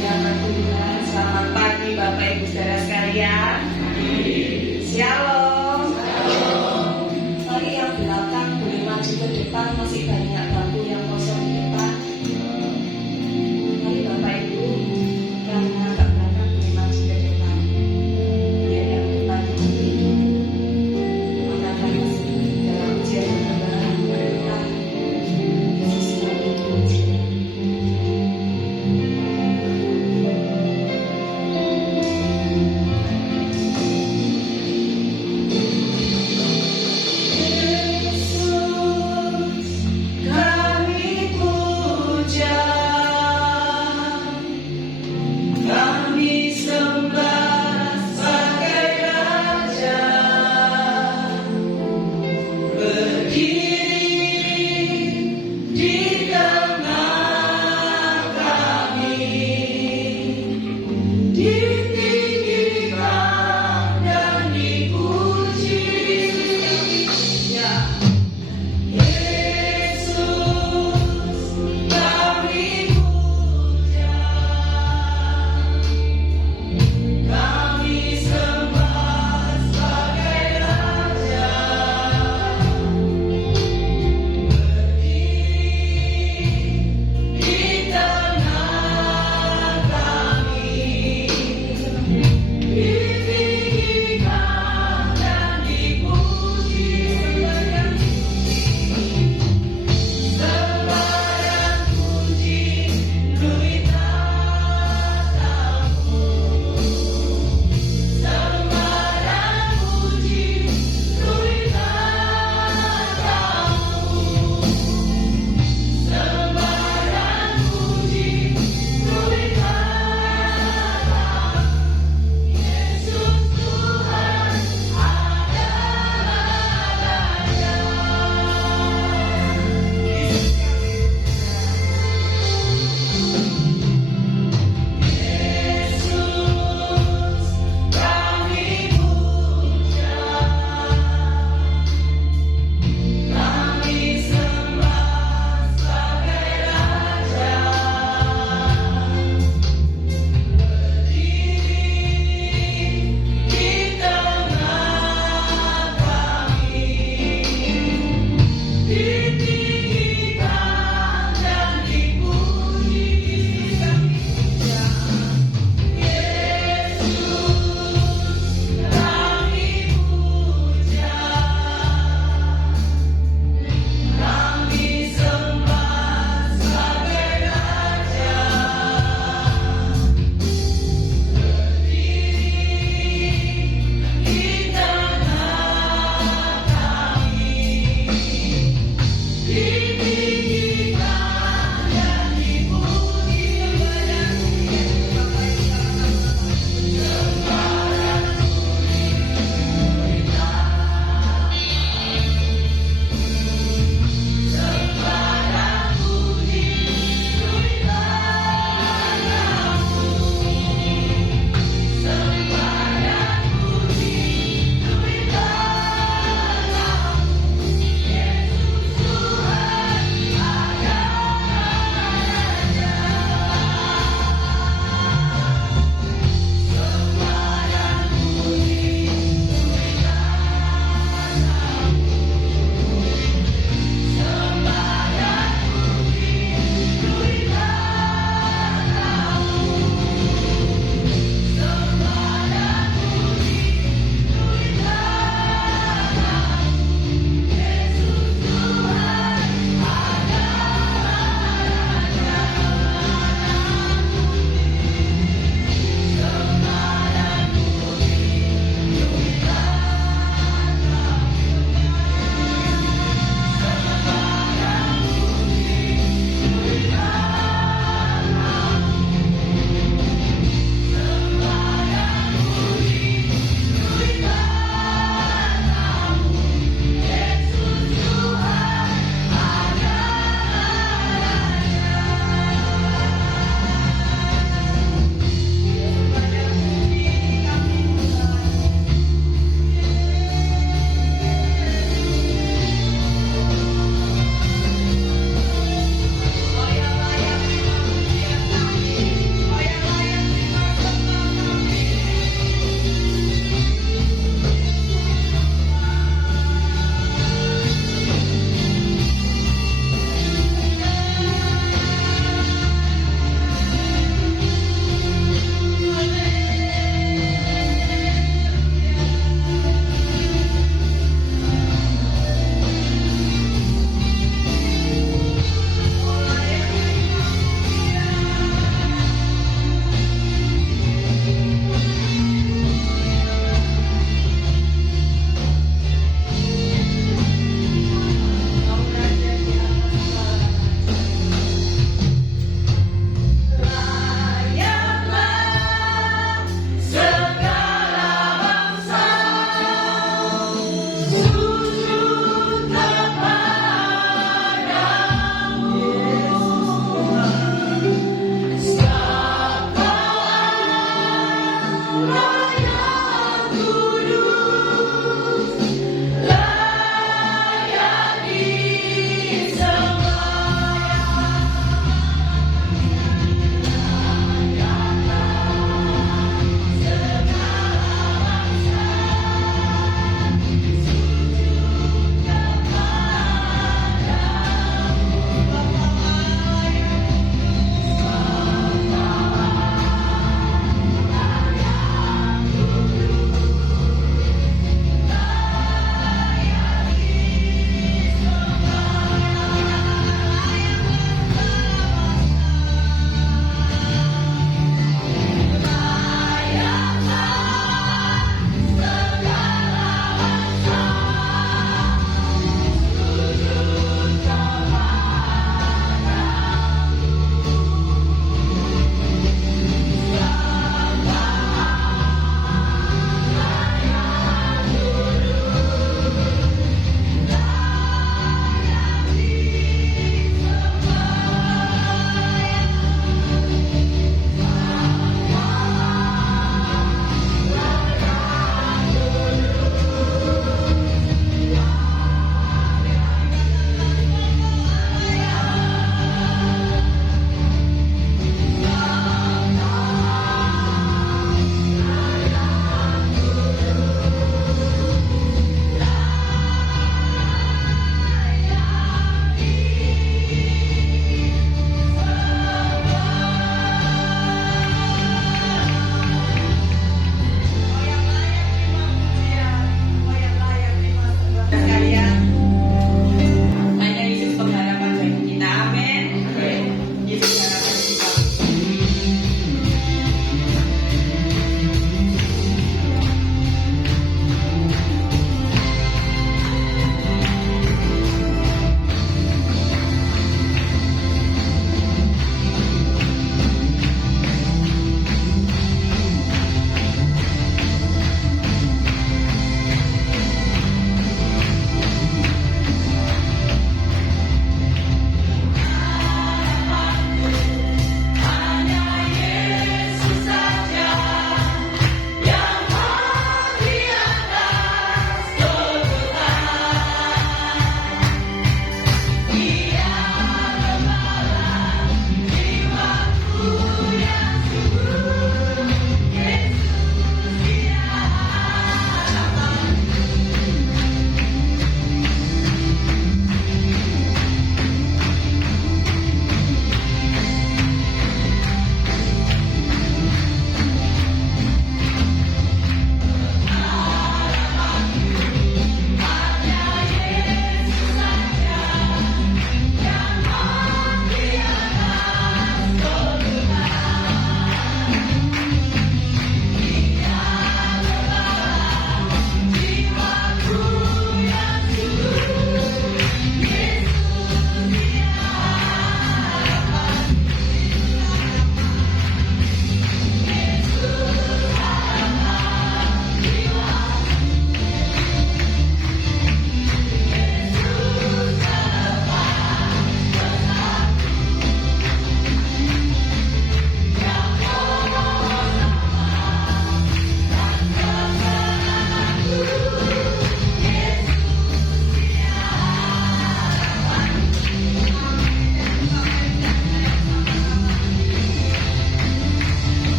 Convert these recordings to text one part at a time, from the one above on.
dirahmati Tuhan. Selamat pagi Bapak Ibu Saudara sekalian. Shalom. Mari yang belakang boleh maju ke depan, masih banyak bangku yang kosong di depan. Mari Bapak Ibu yang menghadap belakang boleh maju ke depan. Biar yang depan nanti akan masih dalam ujian kebenaran mereka. Yesus selalu dipuji.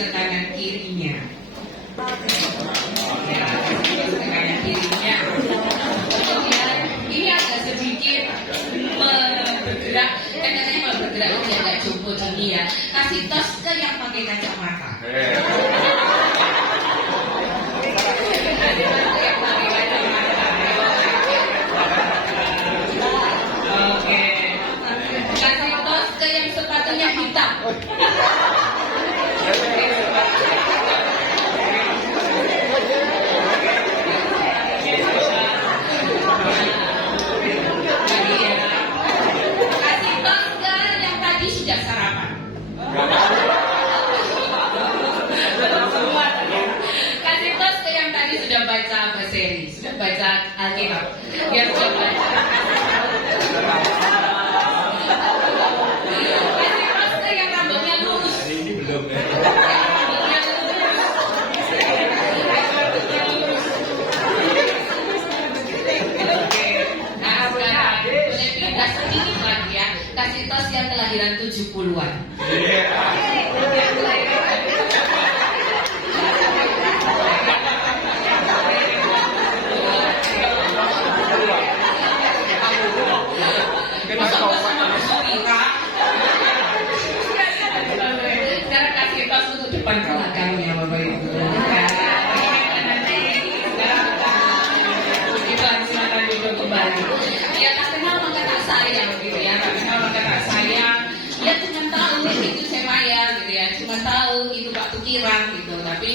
ke kanan kirinya. Ya, ke kanan kirinya. Kemudian ini agak sedikit bergerak, kan katanya kalau bergerak ini agak jumbo ini ya. Kasih tos ke yang pakai kacamata. Oke. Kasih tos ke yang sepatunya hitam. Kasih tos ke yang tadi sudah sarapan. Kasih tos ke yang tadi sudah baca Baseri, sudah baca Alkitab. Yang sudah baca. Kasih tos ke yang rambutnya lurus. Ini belum ya. Rambutnya lurus. Oke. Nah sekarang boleh pindah sedikit lagi ya. Kasih tos yang kelahiran 70-an. Yang kelahiran sekarang kasih tos untuk depan belakangnya Bapak Ibu. Itu silakan duduk kembali. Ya tak kenal maka tak sayang gitu ya, tak kenal maka tak sayang. Ya cuma tahu itu Semaya gitu ya, cuma tahu itu Pak Tukiran gitu, tapi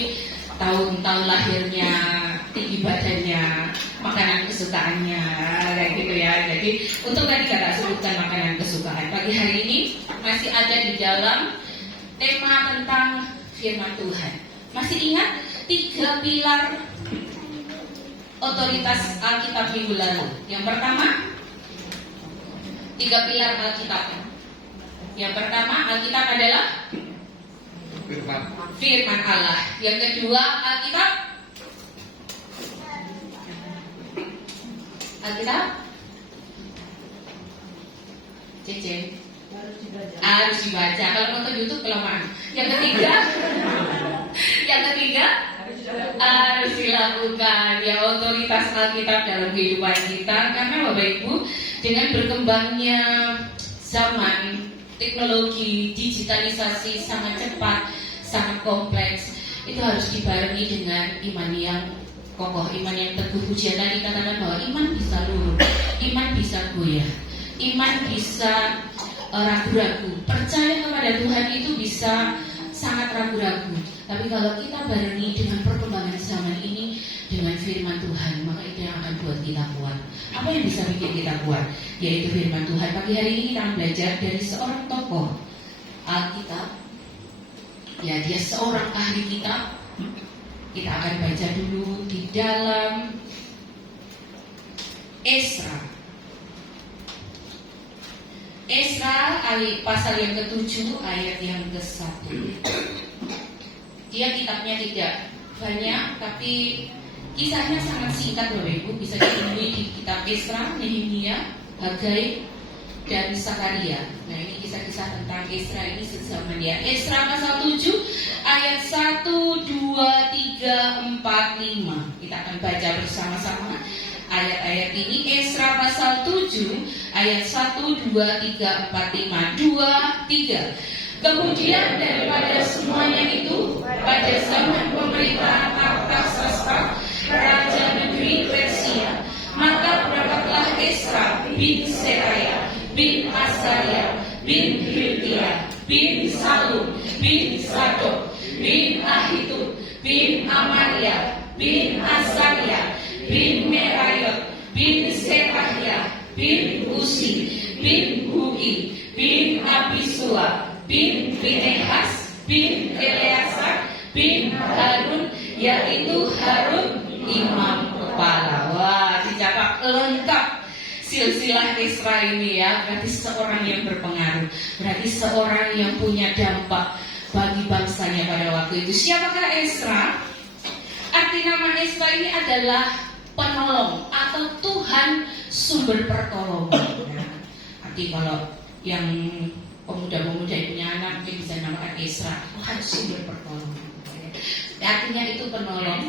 tahun lahirnya, tinggi badannya, makanan kesukaannya, kayak gitu ya. Jadi untuk tadi kata sebutkan makanan kesukaan, pagi hari ini masih ada di dalam tema tentang firman Tuhan. Masih ingat 3 pilar otoritas Alkitab minggu lalu? Yang pertama, 3 pilar Alkitab. Yang pertama, Alkitab adalah firman Allah. Yang kedua, Alkitab Cece harus dibaca. Kalau nonton YouTube kelamaan. Yang ketiga harus dilakukan ya, otoritas Alkitab dalam kehidupan kita. Karena Bapak Ibu, dengan berkembangnya zaman, teknologi digitalisasi sangat cepat, sangat kompleks, itu harus dibarengi dengan iman yang kokoh, iman yang teguh. Pujian tadi katakan bahwa iman bisa luntur, iman bisa goyah, iman bisa ragu-ragu. Percaya kepada Tuhan itu bisa sangat ragu-ragu. Tapi kalau kita barengi dengan perkembangan zaman ini, dengan firman Tuhan, maka itu yang akan buat kita kuat. Apa yang bisa bikin kita kuat? Yaitu firman Tuhan. Pagi hari ini kita akan belajar dari seorang tokoh Alkitab. Ya, dia seorang ahli kitab. Kita akan baca dulu di dalam Esra. Pasal yang ke-7 ayat yang ke-1. Dia kitabnya tidak banyak, tapi kisahnya sangat singkat Bapak Ibu. Bisa ditemui di kitab Esra, Nehemia, Hagai, dan Sakaria. Nah, ini kisah-kisah tentang Esra ini sezaman ya. Esra pasal 7 ayat 1, 2, 3, 4, 5. Kita akan baca bersama-sama ayat-ayat ini. Esra pasal 7 ayat 1, 2, 3, 4, 5. 2, 3. Kemudian daripada semuanya itu, pada zaman pemerintahan Artasasta, raja negeri Persia, maka berangkatlah Esra bin Seraya bin Asaria bin Hilkiah bin Salum bin Sadok bin Ahitub bin Amaria bin Asaria bin Merayot bin Sekahya bin Usi bin Huki bin Abisua bin Pinehas bin Eleazar bin Harun, yaitu Harun imam kepala. Wah, dicatat lengkap silsilah Esra ini ya. Berarti seorang yang berpengaruh, berarti seorang yang punya dampak bagi bangsanya pada waktu itu. Siapakah Esra? Arti nama Esra ini adalah penolong atau Tuhan sumber pertolongan. Arti kalau yang pemuda-pemuda yang punya anak mungkin bisa namakan Esra, Tuhan sumber pertolongan. Artinya itu penolong.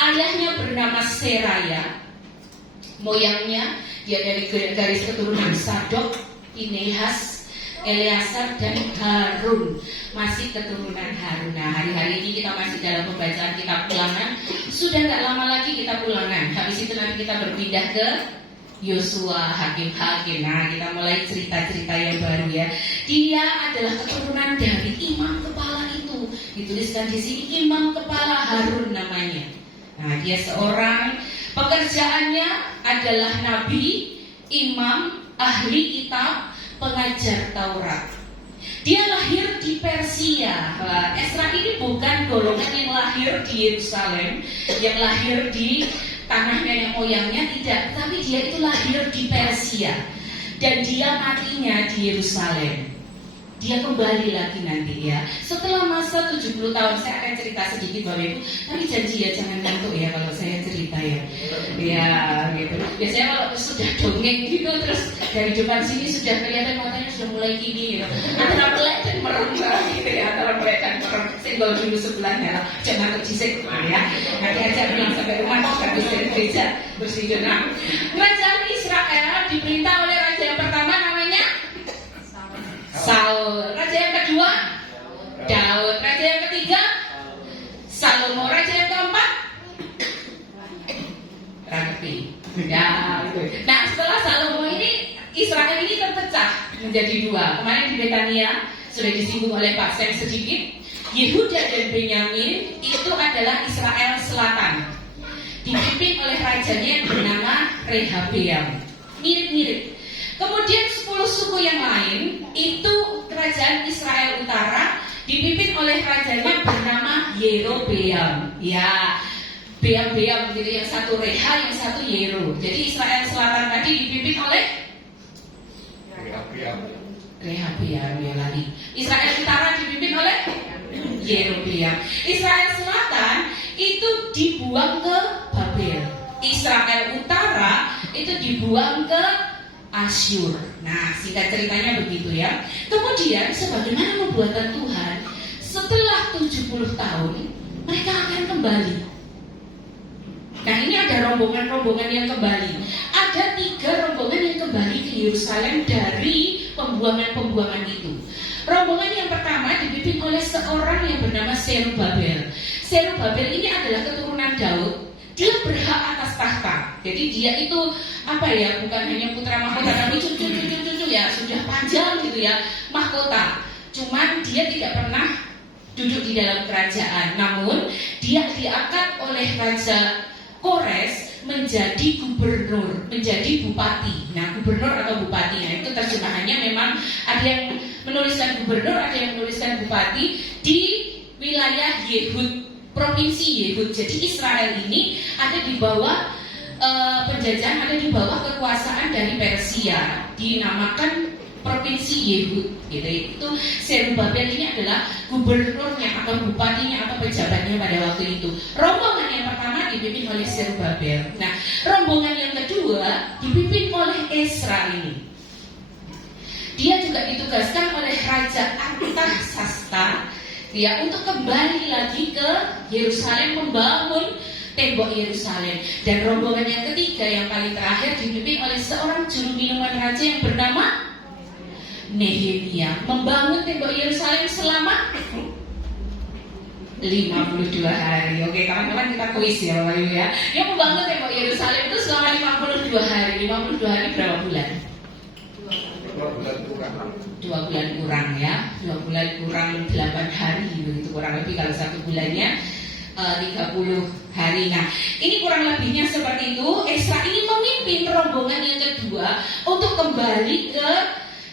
Ayahnya bernama Seraya, moyangnya dia dari garis keturunan Sadok, Pinehas, Eleazar dan Harun, masih keturunan Harun. Nah, hari-hari ini kita masih dalam pembacaan kitab Ulangan. Sudah nggak lama lagi kita Ulangan. Habis itu nanti kita berpindah ke Yosua, Hakim-Hakim. Nah, kita mulai cerita-cerita yang baru ya. Dia adalah keturunan dari imam kepala itu. Dituliskan di sini imam kepala Harun namanya. Nah, dia seorang pekerjaannya adalah nabi, imam, ahli kitab, pengajar Taurat. Dia lahir di Persia. Esra ini bukan golongan yang lahir di Yerusalem, yang lahir di tanah nenek moyangnya, tidak. Tapi dia itu lahir di Persia. Dan dia matinya di Yerusalem. Dia kembali lagi nanti ya. Setelah masa 70 tahun, saya akan cerita sedikit Bapak Ibu. Tapi janji ya jangan ngantuk ya kalau saya cerita ya. Ya gitu. Biasanya kalau sudah dongeng gitu, terus dari depan sini sudah kelihatan matanya sudah mulai gini gitu. Antara melek dan merem gitu ya. Antara melek dan merem. Senggol dulu sebelahnya. Jangan terjisik ya. Nanti aja pulang sampai rumah habis dari gereja bersih. Nah, kerajaan Israel diperintah oleh raja yang pertama namanya Saul. Raja yang kedua Daud. Raja yang ketiga Salomo. Raja yang keempat Rapi. Ya, nah setelah Salomo ini Israel ini terpecah menjadi dua. Kemarin di Betania sudah disinggung oleh Pak Sam sedikit. Yehuda dan Benyamin itu adalah Israel Selatan, dipimpin oleh rajanya yang bernama Rehabeam. Mirip-mirip. Kemudian 10 suku yang lain itu kerajaan Israel Utara dipimpin oleh rajanya bernama Yerobeam. Ya, Beam-Beam gitu, yang satu Reha, yang satu Yero. Jadi Israel Selatan tadi dipimpin oleh Rehabeam ya lagi. Israel Utara dipimpin oleh Yerobeam. Israel Selatan itu dibuang ke Babel. Israel Utara itu dibuang ke Asyur. Nah, singkat ceritanya begitu ya. Kemudian sebagaimana nubuatan Tuhan, setelah 70 tahun mereka akan kembali. Nah, ini ada rombongan-rombongan yang kembali. Ada 3 rombongan yang kembali ke Yerusalem dari pembuangan-pembuangan itu. Rombongan yang pertama dipimpin oleh seorang yang bernama Serubabel. Serubabel ini adalah keturunan Daud. Dia berhak atas tahta. Jadi dia itu bukan hanya putra mahkota, tapi cucu ya, sudah panjang gitu ya, mahkota. Cuman dia tidak pernah duduk di dalam kerajaan. Namun dia diangkat oleh Raja Kores menjadi gubernur, menjadi bupati. Nah, gubernur atau bupati, nah itu terjemahannya memang ada yang menuliskan gubernur, ada yang menuliskan bupati di wilayah Yehud, provinsi Yehud. Jadi Israel ini ada di bawah penjajahan, ada di bawah kekuasaan dari Persia, dinamakan provinsi Yehud gitu. Itu Serubabel ini adalah gubernurnya atau bupatinya atau pejabatnya pada waktu itu. Rombongan yang pertama dipimpin oleh Serubabel. Nah, rombongan yang kedua dipimpin oleh Esra ini. Dia juga ditugaskan oleh Raja Artasasta dia untuk kembali lagi ke Yerusalem, membangun tembok Yerusalem. Dan rombongan yang ketiga yang paling terakhir dipimpin oleh seorang juru minuman raja yang bernama Nehemia, membangun tembok Yerusalem selama 52 hari. Oke, kawan-kawan kita kuis ya Bapak Ibu ya. Yang membangun tembok Yerusalem itu selama 52 hari. 52 hari berapa bulan? 2 bulan kurang ya. 2 bulan kurang 8 hari begitu kurang lebih. Kalau 1 bulannya 30 hari. Nah, ini kurang lebihnya seperti itu. Esra ini memimpin rombongan yang kedua untuk kembali ke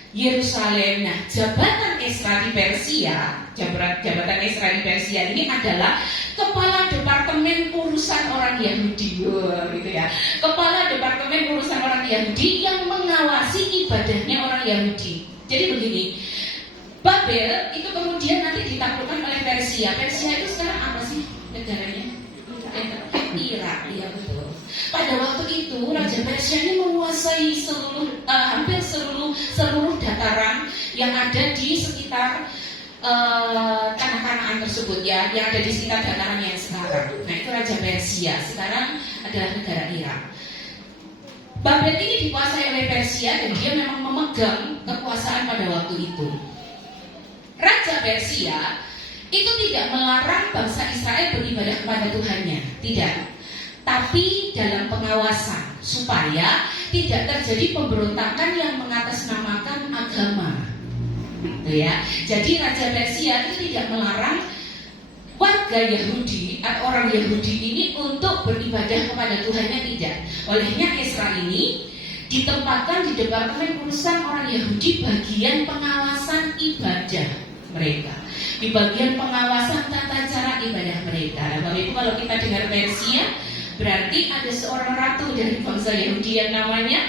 Yerusalem. Nah, jabatan Esra di Persia, jabatan Esra di Persia ini adalah kepala departemen urusan orang Yahudi, gitu ya. Kepala departemen urusan orang Yahudi yang mengawasi ibadahnya orang Yahudi. Jadi begini, Babel itu kemudian nanti ditaklukkan oleh Persia. Persia itu sekarang apa sih negaranya? Irak, ya betul. Pada waktu itu Raja Persia ini menguasai hampir seluruh dataran yang ada di sekitar tanah Kanaan tersebut ya, yang ada di sekitar dataran yang sekarang. Nah itu Raja Persia, sekarang adalah negara Irak. Babel ini dikuasai oleh Persia dan dia memang memegang kekuasaan pada waktu itu. Raja Persia itu tidak melarang bangsa Israel beribadah kepada Tuhannya, tidak. Tapi dalam pengawasan supaya tidak terjadi pemberontakan yang mengatasnamakan agama. Ya, jadi Raja Persia itu tidak melarang warga Yahudi atau orang Yahudi ini untuk beribadah kepada Tuhannya, tidak. Olehnya Ezra ini ditempatkan di Departemen Urusan Orang Yahudi bagian pengawasan ibadah mereka, di bagian pengawasan tata cara ibadah mereka. Nah, Bapak Ibu, kalau kita dengar Persia, berarti ada seorang ratu dari bangsa Yahudi yang namanya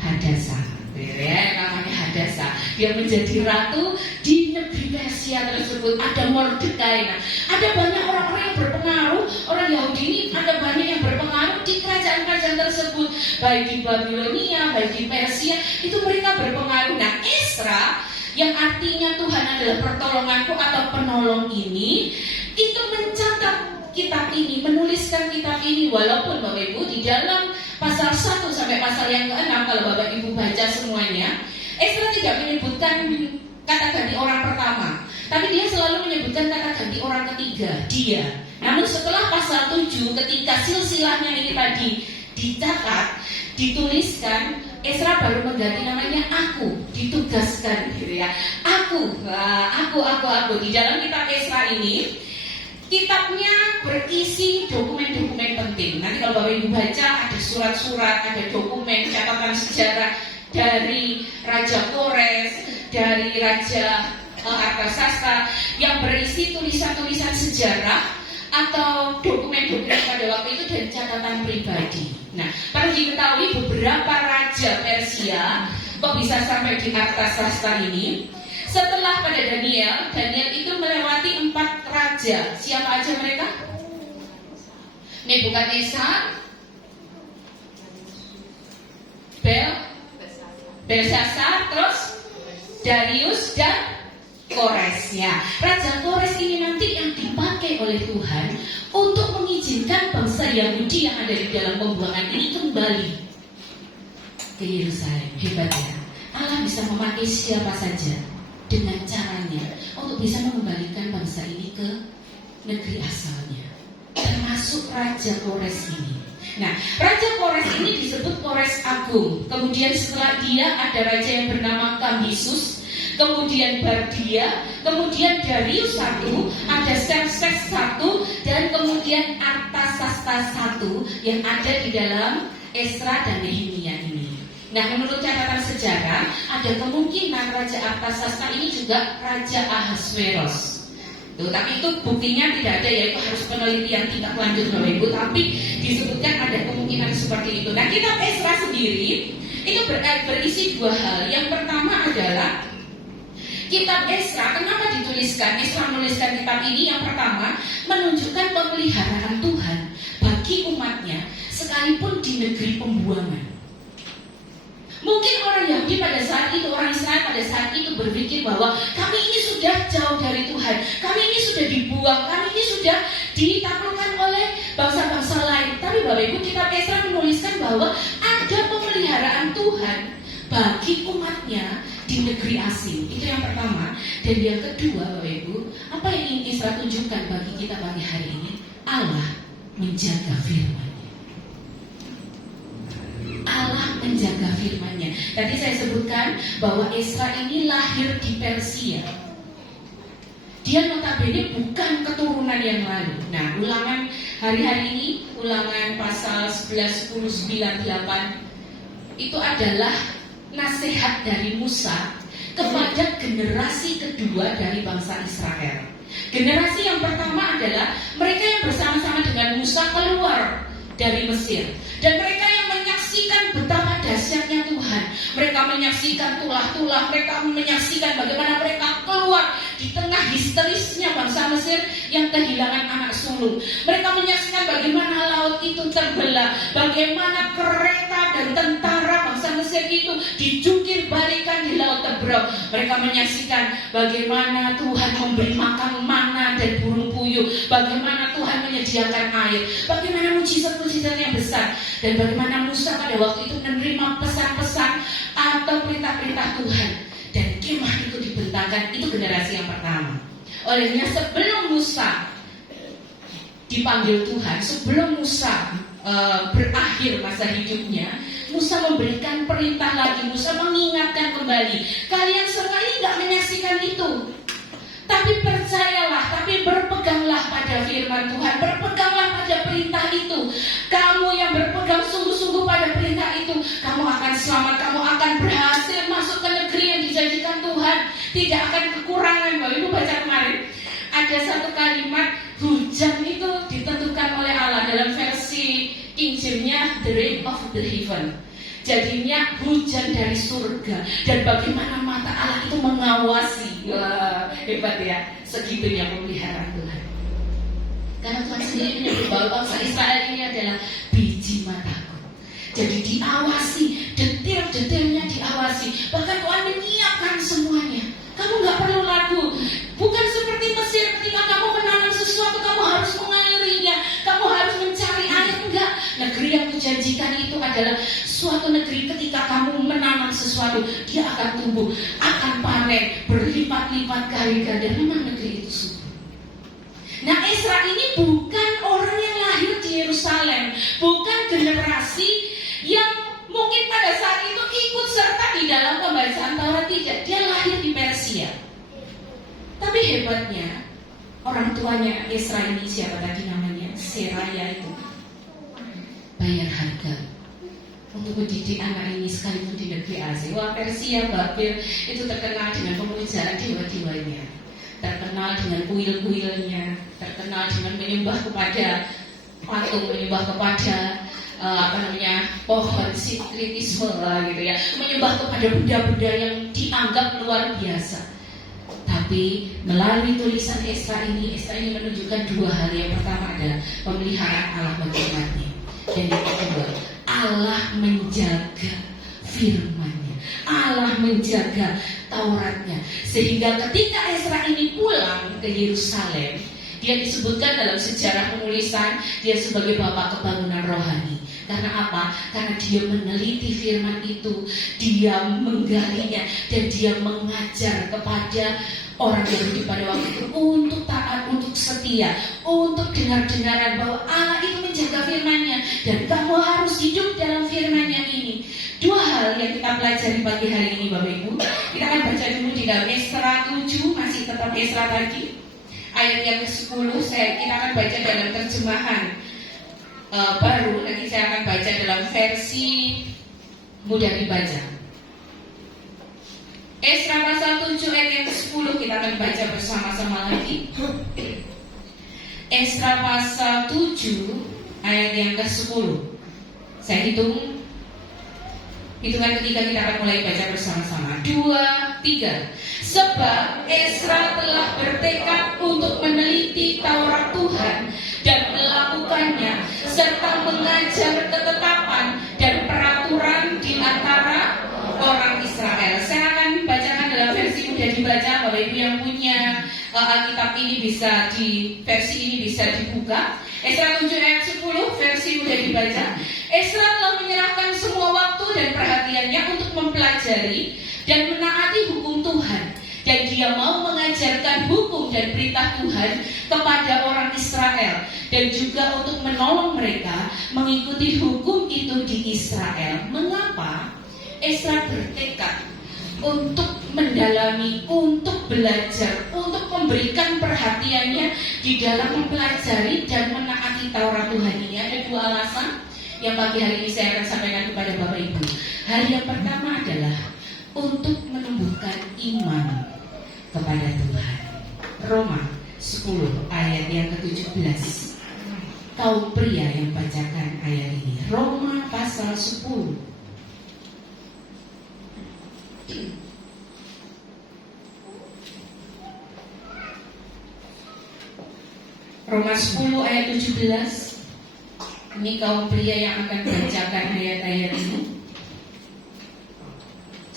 Hadasa, ya, namanya Hadasa. Dia menjadi ratu di negeri Persia tersebut. Ada Mordekai. Nah, ada banyak orang-orang yang berpengaruh. Orang Yahudi ini ada banyak yang berpengaruh di kerajaan-kerajaan tersebut, baik di Babilonia, baik di Persia. Itu mereka berpengaruh. Nah, Ezra yang artinya Tuhan adalah pertolonganku atau penolong ini, itu mencatat kitab ini, menuliskan kitab ini. Walaupun Bapak Ibu di dalam pasal 1 sampai pasal yang ke-6, kalau Bapak Ibu baca semuanya, Ezra tidak menyebutkan kata ganti orang pertama, tapi dia selalu menyebutkan kata ganti orang ketiga, dia. Namun setelah pasal 7, ketika silsilahnya ini tadi dicatat, dituliskan, Ezra baru mengganti namanya aku, ditugaskan gitu ya. Aku. Di dalam kitab Ezra ini, kitabnya berisi dokumen-dokumen penting. Nanti kalau Bapak Ibu baca, ada surat-surat, ada dokumen, catatan sejarah dari Raja Kores, dari Raja Artasasta, yang berisi tulisan-tulisan sejarah atau dokumen-dokumen pada waktu itu dan catatan pribadi. Nah, perlu diketahui beberapa raja Persia kok bisa sampai di Artasasta ini. Setelah pada Daniel itu melewati 4 raja. Siapa aja mereka? Nebukadnezar, Belshazzar, terus Darius dan Kores ya. Raja Kores ini nanti yang dipakai oleh Tuhan untuk mengizinkan bangsa Yahudi yang ada di dalam pembuangan ini kembali ke Yerusalem. Hebat ya. Allah bisa memakai siapa saja dengan caranya untuk bisa mengembalikan bangsa ini ke negeri asalnya, termasuk Raja Kores ini. Nah, Raja Kores ini disebut Kores Agung. Kemudian setelah dia ada raja yang bernama Kambisus, kemudian Bardia, kemudian Darius I, ada Xerxes I, dan kemudian Artasasta I yang ada di dalam Ezra dan Nehemia ini. Nah, menurut catatan sejarah, ada kemungkinan Raja Artasasta ini juga Raja Ahasveros. Tapi itu buktinya tidak ada, yaitu harus penelitian tidak lanjut Bapak Ibu. Tapi disebutkan ada kemungkinan seperti itu. Nah, kitab Ezra sendiri itu berisi 2 hal. Yang pertama adalah kitab Ezra, kenapa dituliskan? Ezra menuliskan kitab ini yang pertama menunjukkan pemeliharaan Tuhan bagi umatnya sekalipun di negeri pembuangan. Mungkin orang Yahudi pada saat itu, orang Israel pada saat itu berpikir bahwa kami ini sudah jauh dari Tuhan, kami ini sudah dibuang, kami ini sudah ditaklukkan oleh bangsa-bangsa lain. Tapi Bapak Ibu, kitab Ezra menuliskan bahwa ada pemeliharaan Tuhan bagi umatnya di negeri asing. Itu yang pertama. Dan yang kedua Bapak Ibu, apa yang ingin Ezra tunjukkan bagi kita pagi hari ini? Allah menjaga firman. Allah menjaga firman-Nya. Tadi saya sebutkan bahwa Ezra ini lahir di Persia. Dia notabene bukan keturunan yang lalu. Nah, ulangan hari-hari ini, ulangan pasal 11, 10, 9, 8 itu adalah nasihat dari Musa kepada generasi kedua dari bangsa Israel. Generasi yang pertama adalah mereka yang bersama-sama dengan Musa keluar dari Mesir, dan mereka yang menyaksikan betapa dahsyatnya Tuhan. Mereka menyaksikan tulah-tulah, mereka menyaksikan bagaimana mereka keluar di tengah histerisnya bangsa Mesir yang kehilangan anak sulung. Mereka menyaksikan bagaimana laut itu terbelah, bagaimana kereta dan tentara bangsa Mesir dijungkir balikan di laut Tebrau. Mereka menyaksikan bagaimana Tuhan memberi makan mana dan burung puyuh, bagaimana Tuhan menyediakan air, bagaimana mujizat-mujizat yang besar, dan bagaimana Musa pada waktu itu menerima pesan-pesan atau perintah-perintah Tuhan. Dan kemah itu dibentangkan. Itu generasi yang pertama. Olehnya sebelum Musa dipanggil Tuhan, sebelum Musa berakhir masa hidupnya, Musa memberikan perintah lagi. Musa mengingatkan kembali, kalian semua ini gak menyaksikan itu, tapi percayalah, tapi berpeganglah pada firman Tuhan, berpeganglah pada perintah itu. Kamu yang berpegang sungguh-sungguh pada perintah itu, kamu akan selamat, kamu akan berhasil masuk ke negeri yang dijanjikan Tuhan. Tidak akan kekurangan. Bapak Ibu baca kemarin, ada satu kalimat, hujan itu ditentukan oleh Allah. Dalam versi King James-nya the rain of the heaven, jadinya hujan dari surga. Dan bagaimana mata Allah itu mengawasi. Wah, hebat ya, segitunya pemeliharaan Tuhan. Karena Tuhan sendiri menyebut bahwa bangsa Israel ini adalah biji mataku. Jadi diawasi, detil-detilnya diawasi. Bahkan Tuhan menyiapkan semuanya. Kamu gak perlu ragu. Bukan seperti Mesir, ketika kamu menanam sesuatu kamu harus mengairinya, kamu harus mencari air. Enggak. Negeri yang kujanjikan itu adalah suatu negeri ketika kamu menanam sesuatu, dia akan tumbuh, akan panen berlipat-lipat kali ganda. Memang negeri itu subur. Nah, Ezra ini bukan orang yang lahir di Yerusalem, bukan generasi yang mungkin pada saat itu ikut serta di dalam pembacaan Taurat. Tidak, dia lahir di Persia. Tapi hebatnya, orang tuanya Ezra ini, siapa tadi namanya? Seraya itu bayar harga untuk mendidik anak ini sekalipun di negeri asing. Wah, Persia, Babel itu terkenal dengan pemujaan dewa-dewanya, terkenal dengan kuil-kuilnya, terkenal dengan menyembah kepada patung, menyembah kepada pohon sinkretisme lah gitu ya, menyembah kepada benda-benda yang dianggap luar biasa. Tapi melalui tulisan Ezra ini menunjukkan dua hal. Yang pertama adalah pemeliharaan Allah bagi umatnya, dan yang kedua, Allah menjaga firman-Nya, Allah menjaga Tauratnya. Sehingga ketika Ezra ini pulang ke Yerusalem, dia disebutkan dalam sejarah penulisan dia sebagai bapak kebangunan rohani. Karena apa? Karena dia meneliti firman itu, dia menggalinya, dan dia mengajar kepada orang Yahudi pada waktu itu untuk taat, untuk setia, untuk dengar-dengaran bahwa Allah itu menjaga firman-Nya dan kamu harus hidup dalam firman-Nya ini. Dua hal yang kita pelajari pagi hari ini Bapak Ibu. Kita akan baca dulu di dalam Ezra 7, masih tetap Ezra tadi, ayat yang ke-10. Kita akan baca dalam terjemahan baru. Nanti saya akan baca dalam versi mudah dibaca. Ezra pasal 7 ayat yang ke-10 kita akan baca bersama-sama lagi. Ezra pasal 7 ayat yang ke-10. Saya hitung. Hitungan ketiga kita akan mulai baca bersama-sama. 2, 3. Sebab Ezra telah bertekad untuk meneliti Taurat Tuhan dan melakukannya, serta mengajar ketetapan dan peraturan di antara orang Israel. Saya akan bacakan dalam versi mudah dibaca. Bapak Ibu yang punya Alkitab ini bisa di versi ini bisa dibuka. Ezra 7 ayat 10 versi mudah dibaca. Ezra telah menyerahkan semua waktu dan perhatiannya untuk mempelajari dan menaati hukum Tuhan, dan dia mau mengajarkan hukum dan perintah Tuhan kepada orang Israel, dan juga untuk menolong mereka mengikuti hukum itu di Israel. Mengapa Ezra bertekad untuk mendalami, untuk belajar, untuk memberikan perhatiannya di dalam mempelajari dan menaati Taurat Tuhan ini? Ada dua alasan yang pagi hari ini saya akan sampaikan kepada Bapak Ibu. Hal yang pertama adalah untuk menumbuhkan iman kepada Tuhan. Roma 10 ayat yang ke-17. Kaum pria yang bacakan ayat ini. Roma pasal 10. Roma 10 ayat 17. Ini kaum pria yang akan bacakan ayat-ayat ini.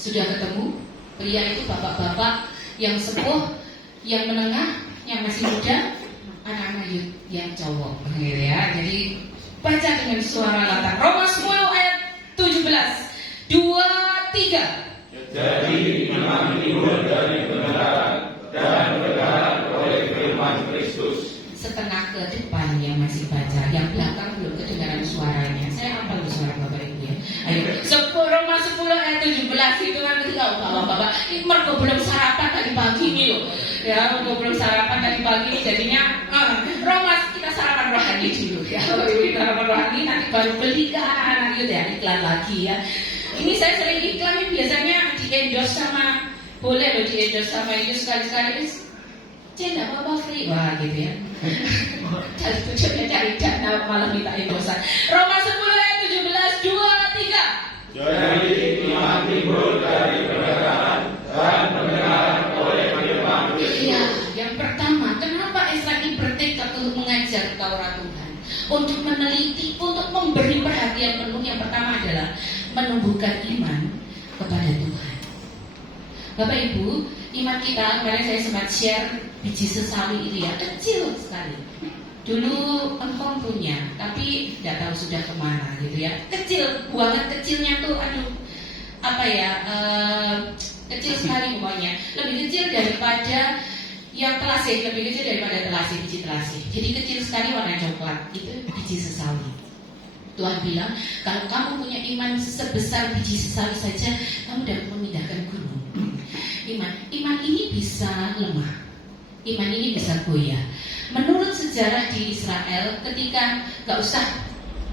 Sudah ketemu? Pria itu bapak-bapak yang sepuh, yang menengah, yang masih muda, anak-anak yang cowok, gitu ya. Jadi baca dengan suara lantang. Roma 10 ayat 17. 2, 3. Jadi iman timbul dari kebenaran dan kebenaran oleh firman Kristus. Setengah ke depan yang masih baca, yang belakang belum kedengaran suaranya. Saya hafal suara Bapak Ibu ya. Ayo, Roma 10 ayat 17 itu kan ketika Bapak-bapak ini mereka belum sarapan tadi pagi nih loh. Ya, mereka belum sarapan tadi pagi nih jadinya Roma kita sarapan rohani dulu ya. Kalau kita sarapan rohani nanti baru beli ke anak-anak itu ya, iklan lagi ya. Ini saya sering iklan ini biasanya di endorse sama, boleh loh di endorse sama itu sekali-sekali. Tidak apa-apa free, wah gitu ya. Dari tujuannya cari dana malah minta endorse. Roma 10 ayat 17, 2, 3. Jadi iman timbul dari kebenaran dan kebenaran oleh firman Kristus. Iya, yang pertama, kenapa Esra ini bertekad untuk mengajar Taurat Tuhan, untuk meneliti, untuk memberi perhatian penuh? Yang pertama adalah menumbuhkan iman kepada Tuhan. Bapak Ibu, iman kita kemarin saya sempat share biji sesawi itu ya, kecil sekali. Dulu engkong punya, tapi tidak tahu sudah kemana gitu ya. Kecil, banget kecilnya tuh, aduh, apa ya, kecil sekali pokoknya. Lebih kecil daripada yang telasih, lebih kecil daripada telasih, biji telasih. Jadi kecil sekali warna coklat, itu biji sesawi. Tuhan bilang, kalau kamu punya iman sebesar biji sesawi saja, kamu dapat memindahkan gunung. Iman ini bisa lemah, iman ini bisa goyah. Menurut sejarah di Israel, ketika nggak usah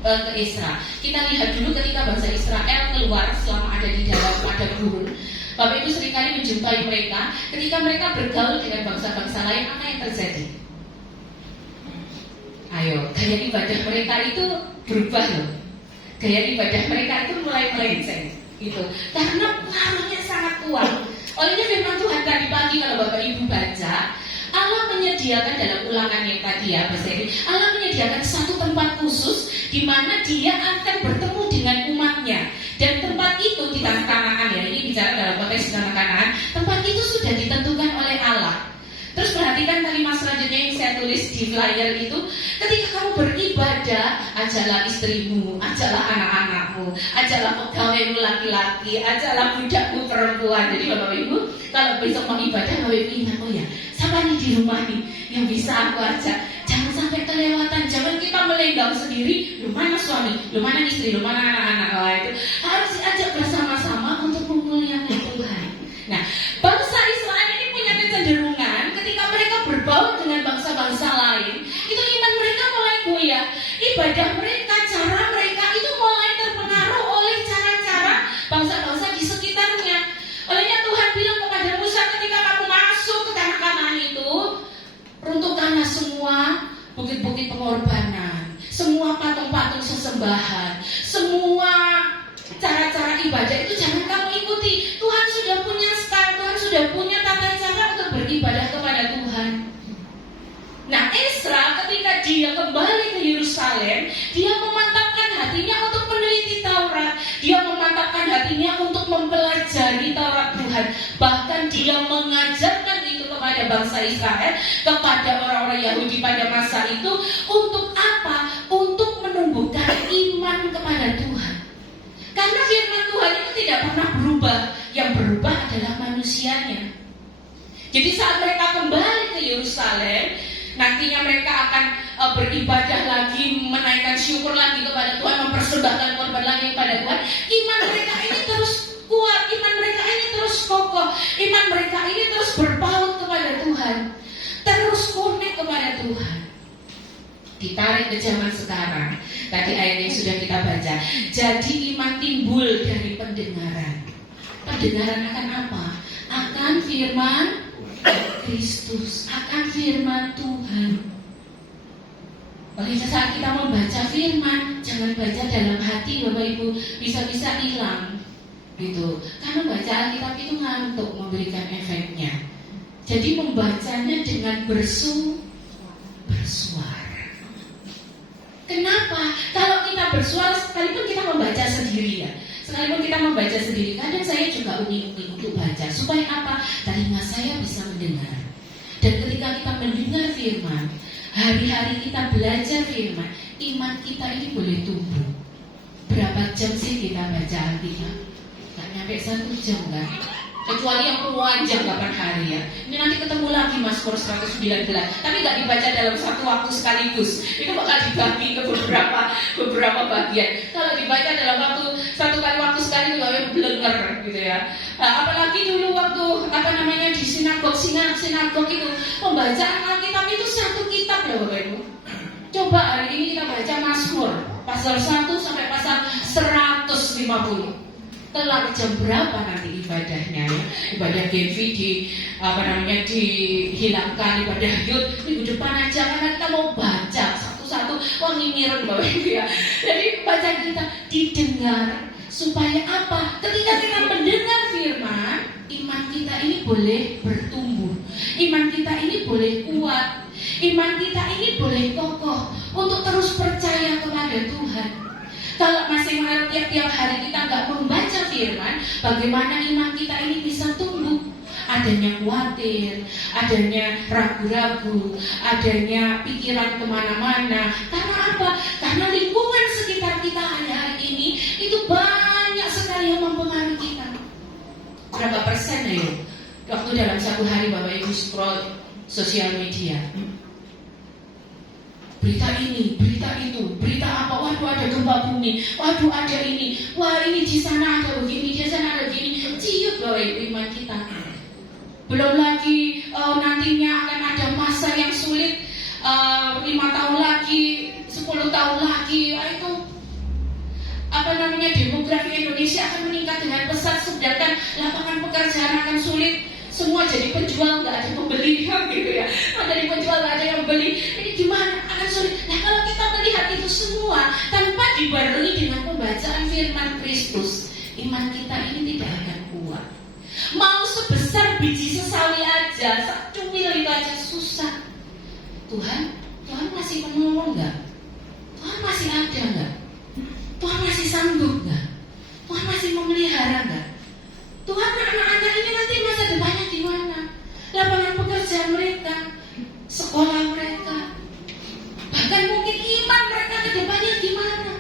ke Esra, kita lihat dulu ketika bangsa Israel keluar selama ada di dalam padang gurun. Bapak Ibu seringkali menjumpai mereka ketika mereka bergaul dengan bangsa-bangsa lain, apa yang terjadi? Ayo, gaya ibadah mereka itu berubah loh. Gaya ibadah mereka itu mulai melenceng, gitu. Karena pengaruhnya sangat kuat. Olehnya firman Tuhan tadi pagi kalau Bapak Ibu baca, Allah menyediakan dalam ulangan yang tadi ya, bahasa ini, Allah menyediakan satu tempat khusus di mana Dia akan bertemu dengan umatnya. Dan tempat itu di tanah Kanaan ya, ini bicara dalam konteks tanah Kanaan, tempat itu sudah ditentukan oleh Allah. Terus perhatikan kalimat selanjutnya yang saya tulis di flyer itu, ketika kamu beribadah, ajalah istrimu, ajalah anak-anakmu, ajalah pegawaimu laki-laki, ajalah budakmu perempuan. Jadi Bapak Ibu, kalau besok mau ibadah, Bapak Ibu ingat, oh ya, siapa nih di rumah nih yang bisa aku ajak? Jangan sampai kelewatan, jangan kita melenggang sendiri. Lu mana suami, lu mana istri, lu mana anak-anak. Wah, itu harus diajak bersama-sama untuk memuliakan Tuhan. Nah, bangsa Israel ini punya kecenderungan ketika mereka berbaur dengan bangsa-bangsa lain, itu iman mereka mulai goyah. Ibadah mereka, cara mereka itu mulai terpengaruh oleh cara-cara bangsa-bangsa di sekitarnya. Olehnya Tuhan bilang kepada Musa, ketika kamu masuk ke tanah Kanaan itu, runtuhkanlah semua bukit-bukit pengorbanan, semua patung-patung sesembahan, semua cara-cara ibadah itu jangan kamu ikuti. Tuhan sudah punya style, Tuhan sudah punya tata cara untuk beribadah kepada Tuhan. Nah, Esra ketika dia kembali ke Yerusalem, dia memantapkan hatinya untuk meneliti Taurat. Dia memantapkan hatinya untuk mempelajari Taurat Tuhan. Bahkan dia mengajarkan itu kepada bangsa Israel, kepada orang-orang Yahudi pada masa itu. Untuk apa? Untuk menumbuhkan iman kepada Tuhan. Karena firman Tuhan itu tidak pernah berubah. Yang berubah adalah manusianya. Jadi saat mereka kembali ke Yerusalem, nantinya mereka akan beribadah lagi, menaikkan syukur lagi kepada Tuhan, mempersembahkan korban lagi kepada Tuhan. Iman mereka ini terus kuat, iman mereka ini terus kokoh, iman mereka ini terus berpaut kepada Tuhan, terus connect kepada Tuhan. Ditarik ke zaman sekarang, tadi ayat yang sudah kita baca. Jadi iman timbul dari pendengaran. Pendengaran akan apa? Akan firman Kristus, akan firman Tuhan. Oleh saat kita membaca firman, jangan baca dalam hati Bapak Ibu, bisa-bisa hilang gitu. Karena baca Alkitab itu ngantuk memberikan efeknya. Jadi membacanya dengan bersuara. Kenapa? Kalau kita bersuara, sekalipun kita membaca sendiri ya. Sekalipun kita membaca sendiri, kadang saya juga unik-unik untuk baca. Supaya apa? Telinga saya bisa mendengar. Dan ketika kita mendengar firman, hari-hari kita belajar firman, iman kita ini boleh tumbuh. Berapa jam sih kita baca Alkitab? Gak nyampe 1 jam kan? Kecuali yang panjang 8 hari ya. Ini nanti ketemu lagi Mazmur 119. Tapi gak dibaca dalam satu waktu sekaligus. Itu bakal dibagi ke beberapa bagian. Kalau dibaca dalam satu kali waktu sekali itu gak belenger gitu ya. Nah, apalagi dulu waktu di sinagog itu pembacaan Alkitab itu 1 kitab loh Bapak Ibu. Coba hari ini kita baca Mazmur pasal 1 sampai pasal 150. Kelar jam berapa nanti ibadahnya ya? Ibadah Genvi dihilangkan, ibadah Yud minggu depan aja karena kita mau baca satu-satu. Wah ngimiran Bapak Ibu ya. Jadi bacaan kita didengar supaya apa? Ketika kita mendengar firman, iman kita ini boleh bertumbuh, iman kita ini boleh kuat, iman kita ini boleh kokoh untuk terus percaya kepada Tuhan. Kalau masih tiap hari kita nggak membaca firman, bagaimana iman kita ini bisa tumbuh? Adanya khawatir, adanya ragu-ragu, adanya pikiran kemana-mana. Karena apa? Karena lingkungan sekitar kita hari ini itu banyak sekali yang mempengaruhi kita. Berapa persen ayo? Waktu dalam 1 hari Bapak Ibu scroll sosial media, berita ini, berita itu, berita apa? Waduh ada gempa bumi, waduh ada ini, wah ini di sana ada begini, di sana ada begini. Ciut Bapak Ibu iman kita. Belum lagi nantinya akan ada masa yang sulit, 5 tahun lagi, 10 tahun lagi, itu demografi Indonesia akan meningkat dengan pesat, sedangkan lapangan pekerjaan akan sulit. Semua jadi penjual, nggak ada pembeli gitu ya. Jadi penjual nggak ada yang beli. Ini gimana? Akan sulit. Nah kalau kita melihat itu semua tanpa dibarengi dengan pembacaan firman Kristus, iman kita ini tidak akan kuat. Mau sebesar biji sesawi aja, cuwil itu aja susah. Tuhan masih menolong nggak? Tuhan masih ada nggak? Tuhan masih sanggup nggak? Tuhan masih memelihara nggak? Tuhan anak-anak ini nanti masa depannya gimana? Lapangan pekerjaan mereka, sekolah mereka, bahkan mungkin iman mereka ke depannya gimana?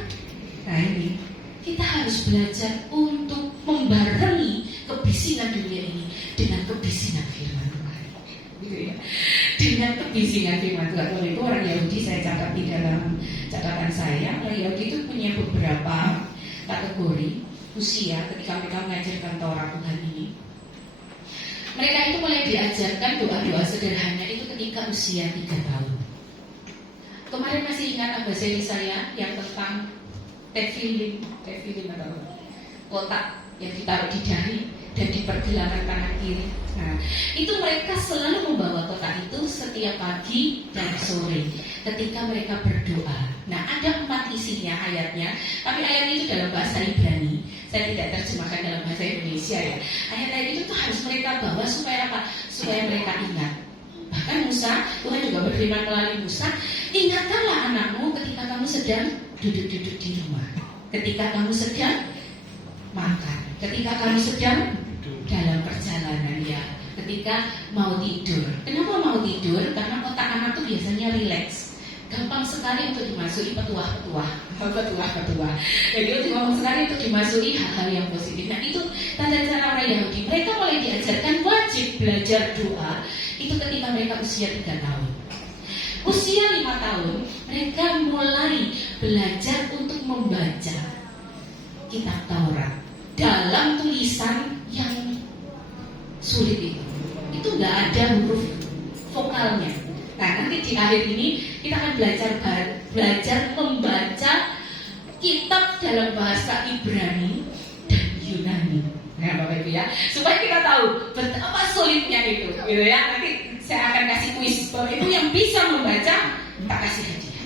Nah ini kita harus belajar untuk membarengi kebisingan dunia ini dengan kebisingan firman Tuhan, gitu ya. Dengan kebisingan firman Tuhan. Kalau itu orang Yahudi saya catat di dalam catatan saya, orang Yahudi itu punya beberapa kategori usia ketika mereka mengajarkan Taurat Tuhan ini. Mereka itu mulai diajarkan doa-doa sederhana itu ketika usia 3 tahun. Kemarin masih ingat Abah seri saya yang tentang tefillin atau kotak yang ditaruh di dahi dan di pergelangan tangan kiri. Nah, itu mereka selalu membawa kotak itu setiap pagi dan sore ketika mereka berdoa. Nah, ada 4 isinya ayatnya, tapi ayat itu dalam bahasa Ibrani. Saya tidak terjemahkan dalam bahasa Indonesia ya. Ayat-ayat itu tuh harus mereka bawa supaya apa? Supaya mereka ingat. Bahkan Musa, Tuhan juga berfirman melalui Musa, ingatkanlah anakmu ketika kamu sedang duduk-duduk di rumah, ketika kamu sedang makan, ketika kamu sedang dalam perjalanan ya, ketika mau tidur. Kenapa mau tidur? Karena otak anak tuh biasanya rileks, gampang sekali untuk dimasuki petuah. Jadi itu gampang sekali untuk dimasuki hal-hal yang positif. Nah itu tanda cara orang Yahudi. Mereka mulai diajarkan wajib belajar doa itu ketika mereka usia 3 tahun. Usia 5 tahun mereka mulai belajar untuk membaca kitab Taurat dalam tulisan yang sulit itu nggak ada huruf vokalnya. Nah nanti di akhir ini kita akan belajar membaca kitab dalam bahasa Ibrani dan Yunani. Nah Bapak Ibu ya, supaya kita tahu betapa sulitnya itu, gitu ya. Nanti saya akan kasih kuis. Bapak Ibu yang bisa membaca, tak kasih hadiah.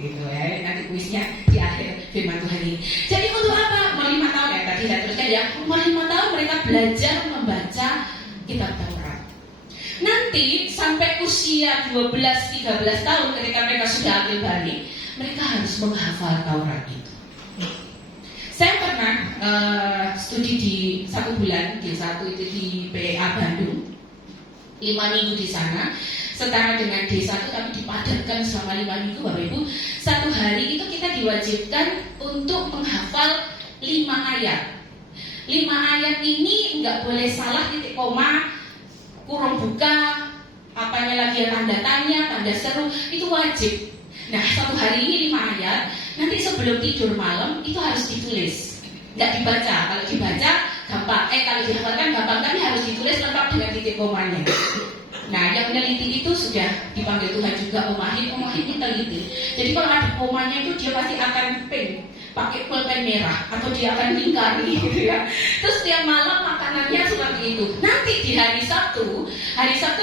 Gitu ya, nanti kuisnya di akhir firman Tuhan ini. Jadi untuk apa? Mau 5 tahun ya, tadi saya teruskan ya. Mau 5 tahun mereka belajar membaca kitab Taurat. Nanti sampai usia 12-13 tahun ketika mereka sudah ambil balik, mereka harus menghafal Taurat itu. Saya pernah studi di 1 bulan D1 itu di PA Bandung, 5 minggu di sana. Setara dengan D1 kami dipadatkan selama 5 minggu, Bapak Ibu. 1 hari itu kita diwajibkan untuk menghafal 5 ayat. 5 ayat ini nggak boleh salah titik koma, kurung buka, apanya lagi tanda tanya, tanda seru, itu wajib. Nah, 1 hari ini 5 ayat. Nanti sebelum tidur malam itu harus ditulis, nggak dibaca. Kalau dibaca gampang, kalau dihafalkan gampang, tapi harus ditulis lengkap dengan titik komanya. Nah, yang meneliti itu sudah dipanggil Tuhan juga, Om Ahid ini teliti. Jadi kalau ada komanya itu dia pasti akan pakai pulpen merah atau dia akan lingkari gitu ya. Terus tiap malam makanannya seperti itu. Nanti di hari Sabtu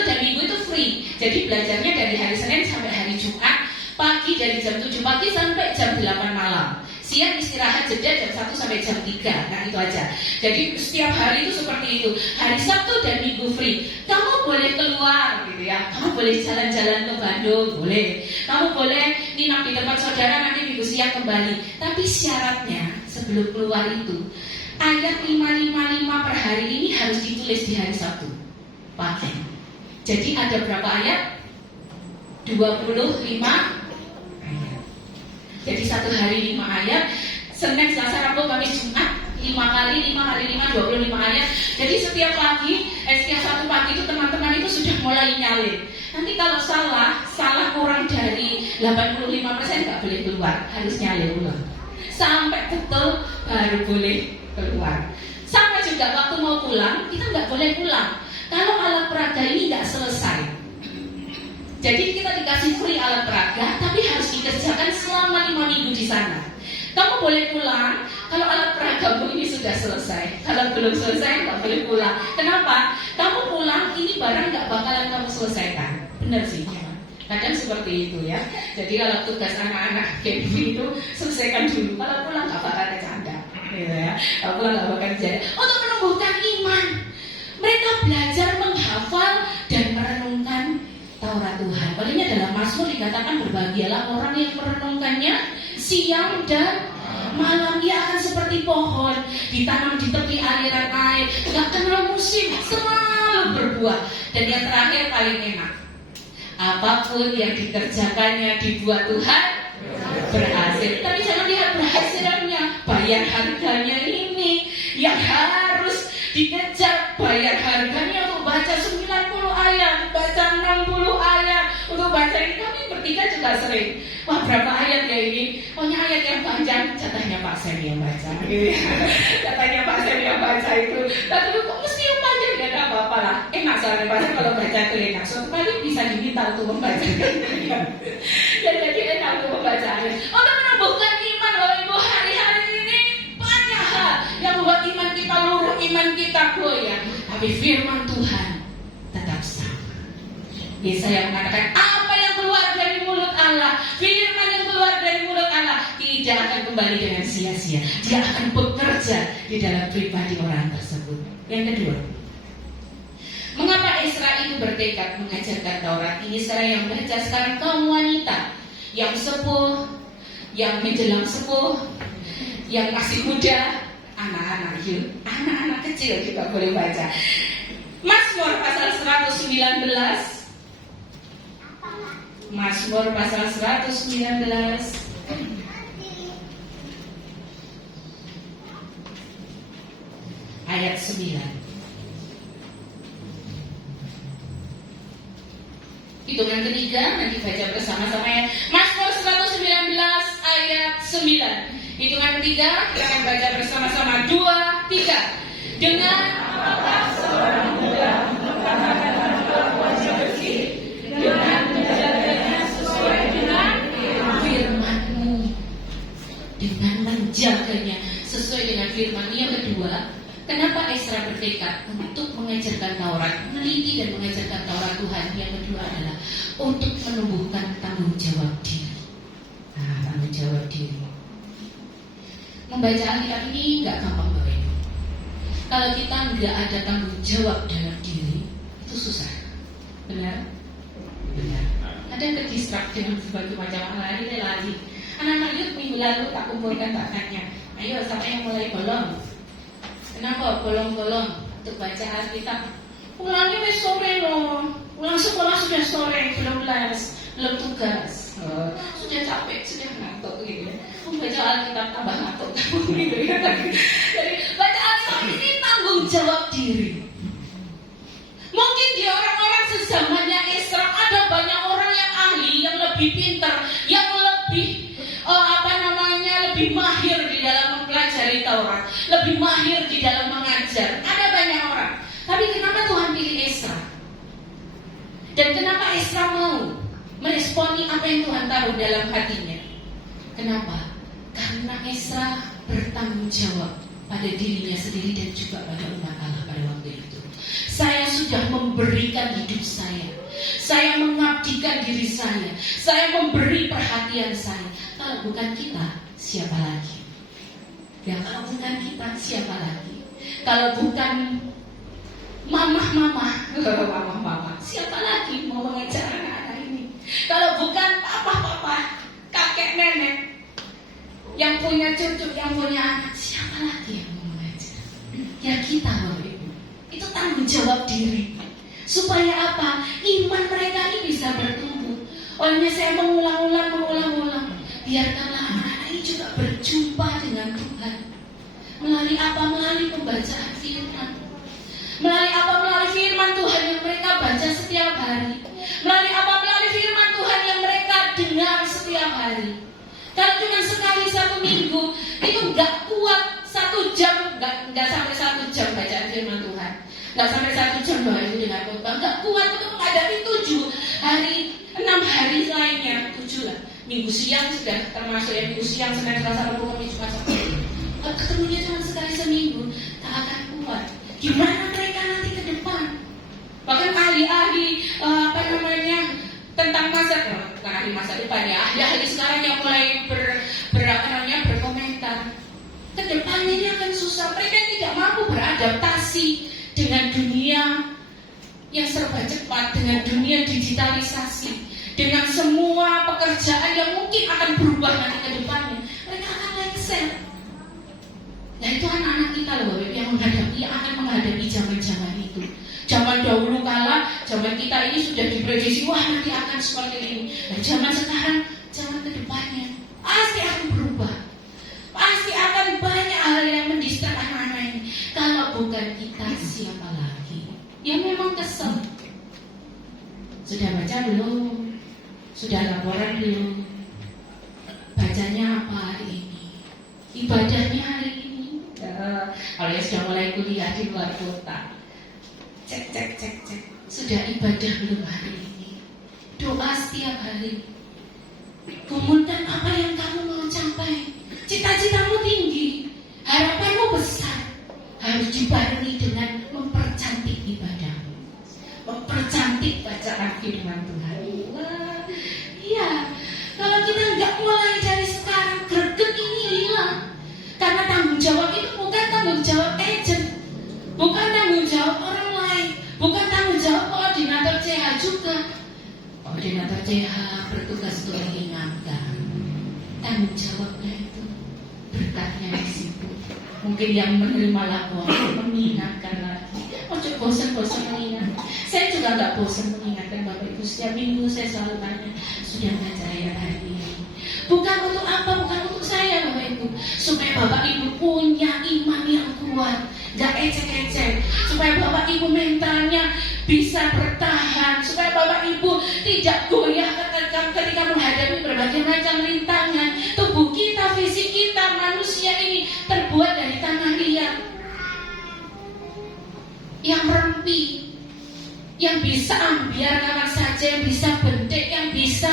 dan Minggu itu free. Jadi belajarnya dari hari Senin sampai hari Jumat. Pagi dari jam 7 pagi sampai jam 8 malam. Siang istirahat jeda jam 1 sampai jam 3. Nah, itu aja. Jadi setiap hari itu seperti itu. Hari Sabtu dan Minggu free. Kamu boleh keluar gitu ya. Kamu boleh jalan-jalan ke Bandung, boleh. Kamu boleh nginap di tempat saudara, nanti Minggu siang kembali. Tapi syaratnya sebelum keluar itu ayat 555 per hari ini harus ditulis di hari Sabtu pagi. Jadi ada berapa ayat? 25 ayat. Jadi 1 hari 5 ayat. Senin, Selasa, Rabu, Kamis, Jumat 5 kali 5 25 ayat. Jadi setiap 1 pagi itu teman-teman itu sudah mulai nyalin. Nanti kalau salah kurang dari 85% nggak boleh keluar, harus nyalin ulang sampai betul baru boleh keluar. Sama juga waktu mau pulang, kita nggak boleh pulang kalau alat peraga ini nggak selesai. Jadi kita dikasih free alat peraga, tapi harus dikerjakan selama 5 minggu di sana. Kamu boleh pulang kalau alat peragamu ini sudah selesai. Kalau belum selesai nggak boleh pulang. Kenapa? Kamu pulang ini barang nggak bakalan kamu selesaikan. Benar sih, ya. Kadang seperti itu ya. Jadi kalau tugas anak-anak kayak itu selesaikan dulu. Kalau pulang nggak bakal bercanda, gitu ya. Kalau pulang nggak bakal bercanda. Untuk menumbuhkan iman, mereka belajar menghafal dan merenungkan Taurat Tuhan. Palingnya dalam Mazmur dikatakan berbahagialah orang yang merenungkannya siang dan malam. Dia akan seperti pohon ditanam di tepi aliran air, gak kenal musim, selalu berbuah. Dan yang terakhir paling enak, apapun yang dikerjakannya dibuat Tuhan berhasil. Tapi jangan lihat berhasilnya, bayar harganya ini yang harus dikejar. Bayar harganya untuk baca 90 ayat, baca 60 ayat, untuk baca ini. Kami bertiga juga sering, wah berapa ayat ya ini? Pokoknya ayat yang panjang, jatahnya Pak Sam yang baca gitu ya. Jatahnya Pak Sam yang baca itu. Tapi kok mesti yang panjang? Gak apa-apa lah, enak soalnya Pak Sam kalau baca itu enak. Suatu kali bisa diminta untuk membaca. Dan jadi enak untuk membaca ayat. Untuk menumbuhkan iman, Bapak Ibu, hari-hari ini banyak hal yang membuat iman kita luruh, iman kita goyang. Tapi firman Tuhan tetap sama. Yesaya mengatakan, apa yang keluar dari mulut Allah, firman yang keluar dari mulut Allah tidak akan kembali dengan sia-sia. Dia akan bekerja di dalam pribadi orang tersebut. Yang kedua, mengapa Ezra itu bertekad mengajarkan Taurat ini? Sekarang yang baca sekarang kaum wanita yang sepuh, yang menjelang sepuh, yang masih muda, anak-anak kecil juga boleh baca. Mazmur pasal 119. Mazmur pasal 119 ayat 9. Hitungan ketiga nanti baca bersama-sama ya. Mazmur 119 ayat 9. Hitungan ketiga kita akan baca bersama-sama. 2, 3. Dengan apakah seorang muda mengatakan wajah bersih dengan menjaganya sesuai dengan firman-Mu, dengan menjaganya sesuai dengan firman. Yang kedua, kenapa Ezra bertekad untuk mengajarkan Taurat, meneliti dan mengajarkan Taurat Tuhan? Yang kedua adalah untuk menumbuhkan tanggung jawab diri. Tanggung jawab diri. Membaca Alkitab ini nggak gampang, Bapak Ibu. Kalau kita nggak ada tanggung jawab dalam diri, itu susah. Benar? Benar. Ada kedistrak dengan berbagai macam hal. Lari. Anak-anak yuk minggu lalu tak kumpulkan, tak tanya, Ayo, siapa yang mulai bolong? Kenapa bolong-bolong untuk baca Alkitab? Pulangnya wis sore loh. Pulang sekolah sudah sore, belum les, belum tugas. Sudah capek, sudah ngantuk gitu ya. Baca Alkitab tambah ngantuk gitu ya. Jadi baca Alkitab ini tanggung jawab diri. Mungkin di orang-orang sezamannya Esra ada banyak orang yang ahli, yang lebih pintar, yang lebih lebih mahir di dalam mempelajari Taurat, lebih mahir di dalam mengajar. Ada banyak orang. Tapi kenapa Tuhan pilih Esra? Dan kenapa Esra mau meresponi apa yang Tuhan taruh dalam hatinya? Kenapa? Karena Esra bertanggung jawab pada dirinya sendiri dan juga pada umat Allah pada waktu itu. Saya sudah memberikan hidup saya mengabdikan diri saya memberi perhatian saya. Kalau bukan kita, siapa lagi? Ya kalau bukan kita, siapa lagi? Kalau bukan mama, siapa lagi mau mengejar anak-anak ini? Kalau bukan papa, kakek nenek, yang punya cucu, yang punya anak, siapa lagi yang mau mengejar? Ya kita, Bapak Ibu. Itu tanggung jawab diri. Supaya apa? Iman mereka ini bisa bertumbuh. Olehnya saya mengulang-ulang. Biarkanlah anak-anak ini juga berjumpa dengan Tuhan. Melalui apa? Melalui pembacaan firman. Melalui apa? Melalui firman Tuhan yang mereka baca setiap hari. Melalui apa? Melalui firman Tuhan yang mereka dengar setiap hari. Kalau cuma sekali 1 minggu, itu gak kuat 1 jam, gak sampai 1 jam bacaan firman Tuhan. Gak sampai 1 jam doa itu dengan khotbah. Gak kuat untuk menghadapi 7 hari, 6 hari lainnya. 7 lah. Minggu siang sudah termasuk ya, minggu siang, Senin, Selasa, Rabu, Kamis, Jumat, Sabtu. Ketemunya cuma sekali seminggu, tak akan kuat. Gimana mereka nanti ke depan? Bahkan ahli-ahli tentang bukan ahli masa depan ya, ahli sekarang yang mulai berkomentar. Ke depannya ini akan susah. Mereka tidak mampu beradaptasi dengan dunia yang serba cepat, dengan dunia digitalisasi, dengan semua pekerjaan yang mungkin akan berubah nanti ke depannya. Mereka akan lengser. Nah itu anak-anak kita loh yang akan menghadapi zaman-zaman itu. Zaman dahulu kala, zaman kita ini sudah diprediksi, wah nanti akan seperti ini. Dan zaman sekarang, zaman ke depannya pasti akan berubah. Pasti akan banyak hal yang mendistrak anak-anak ini. Kalau bukan kita, siapa lagi? Ya memang kesel. Sudah baca belum? Sudah laporan belum? Bacanya apa hari ini? Ibadahnya hari ini? Kalau yang sudah mulai kuliah di luar kota, cek. Sudah ibadah belum hari ini? Doa setiap hari. Gumulkan apa yang kamu mau capai. Cita-citamu tinggi, harapanmu besar. Harus dibarengi dengan mempercantik ibadahmu, mempercantik bacaan firman Tuhan. Wah, iya. Kalau kita nggak mulai dari sekarang, greget ini hilang. Karena tanggung jawab itu bukan tanggung jawab agent, bukan tanggung jawab orang lain, bukan tanggung jawab koordinator CH juga. Koordinator CH bertugas untuk mengingatkan. Tanggung jawabnya itu berkatnya di situ. Mungkin yang menerima laporan mengingatkan lagi. Ojo bosan-bosan mengingat. Saya juga nggak bosan mengingatkan Bapak Ibu. Setiap minggu saya selalu tanya, sudah baca ayat hari ini? Bukan untuk apa? Bukan untuk saya Bapak Ibu. Supaya Bapak Ibu punya iman yang kuat, nggak ecek-ecek. Supaya Bapak Ibu mentalnya bisa bertahan. Supaya Bapak Ibu tidak goyah ketika menghadapi berbagai macam rintangan. Tubuh kita, fisik kita, manusia ini terbuat dari tanah liat yang rempi, yang bisa ambiar kapan saja, yang bisa bentik, yang bisa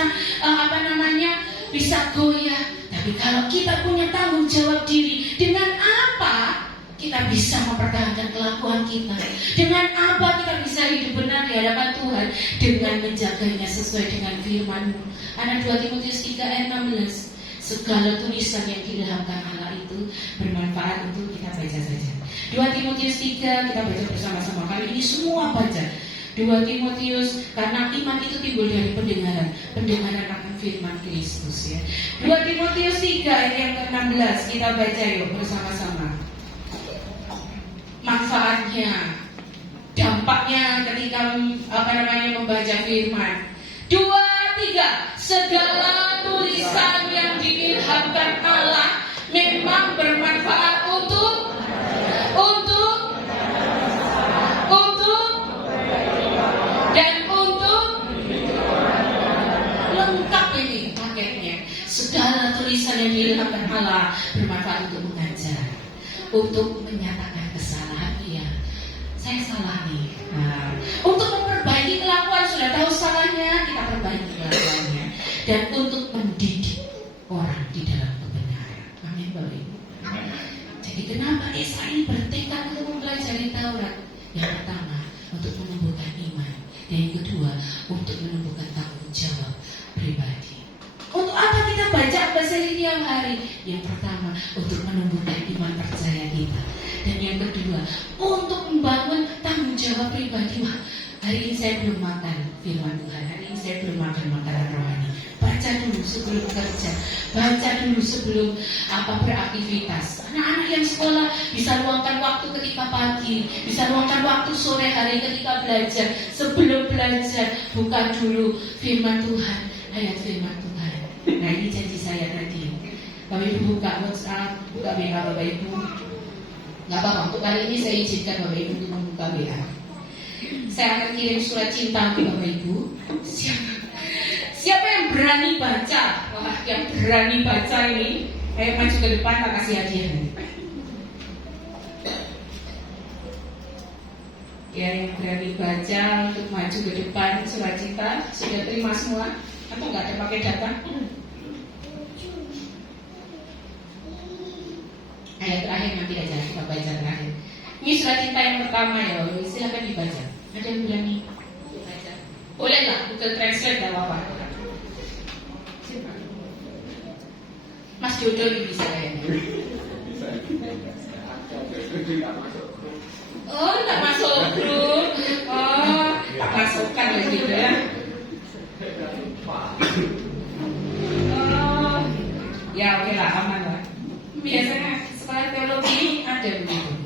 bisa goyah. Tapi kalau kita punya tanggung jawab diri, dengan apa kita bisa mempertahankan kelakuan kita? Dengan apa kita bisa hidup benar di hadapan Tuhan? Dengan menjaganya sesuai dengan firman-Mu. Anak 2 Timotius 3 ayat 16. Segala tulisan yang diilhamkan Allah itu bermanfaat untuk kita baca saja. 2 Timotius 3 kita baca bersama-sama. Kali ini semua baca 2 Timotius, karena iman itu timbul dari pendengaran, pendengaran akan firman Kristus ya. 2 Timotius 3 ayat yang ke-16 kita baca yuk bersama-sama. Manfaatnya, dampaknya ketika membaca firman. 2, 3. Segala tulisan yang diilhamkan Allah memang bermanfaat untuk dan untuk lengkap ini paketnya. Segala tulisan yang diilhamkan Allah bermanfaat untuk mengajar, untuk menyatakan kesalahan. Ya, saya salah nih. Nah, untuk memperbaiki kelakuan, sudah tahu salahnya, kita perbaiki kelakuannya, dan untuk mendidik orang di dalam kebenaran. Amin, Bapak Ibu. Jadi kenapa Esa ini bertekad untuk mempelajari Taurat? Yang pertama, untuk menumbuhkan iman. Dan yang kedua, untuk menumbuhkan tanggung jawab pribadi. Untuk apa kita baca bahasa ini tiap hari? Yang pertama, untuk menumbuhkan iman percaya kita. Dan yang kedua, untuk membangun tanggung jawab pribadi. Wah, hari ini saya belum makan firman Tuhan. Hari ini saya belum makan makanan rohani. Baca dulu sebelum kerja. Baca dulu sebelum beraktivitas. Anak-anak yang sekolah bisa luangkan waktu ketika pagi, bisa luangkan waktu sore hari ketika belajar. Sebelum belajar, buka dulu firman Tuhan, ayat firman Tuhan. Nah, ini janji saya tadi. Bapak Ibu buka WhatsApp, buka WA Bapak Ibu. Gak apa-apa, untuk kali ini saya izinkan Bapak Ibu untuk membuka WA. Saya akan kirim surat cinta untuk Bapak Ibu. Siapa yang berani baca? Wah, yang berani baca ini, ayo maju ke depan, tak kasih hadiah nanti. Ya, yang berani baca untuk maju ke depan surat cinta sudah terima semua? Atau nggak ada pakai data? Ayat terakhir nanti aja kita baca terakhir. Ini surat cinta yang pertama ya, silakan dibaca. Ada yang berani baca? Boleh lah, Google Translate nggak apa-apa. Mas Jodoh ini bisa kayaknya. Oh, tak masuk grup. Oh, tak masukkan lagi gitu ya. Oh, ya oke lah, aman lah. Biasanya sekolah teologi ada begitu.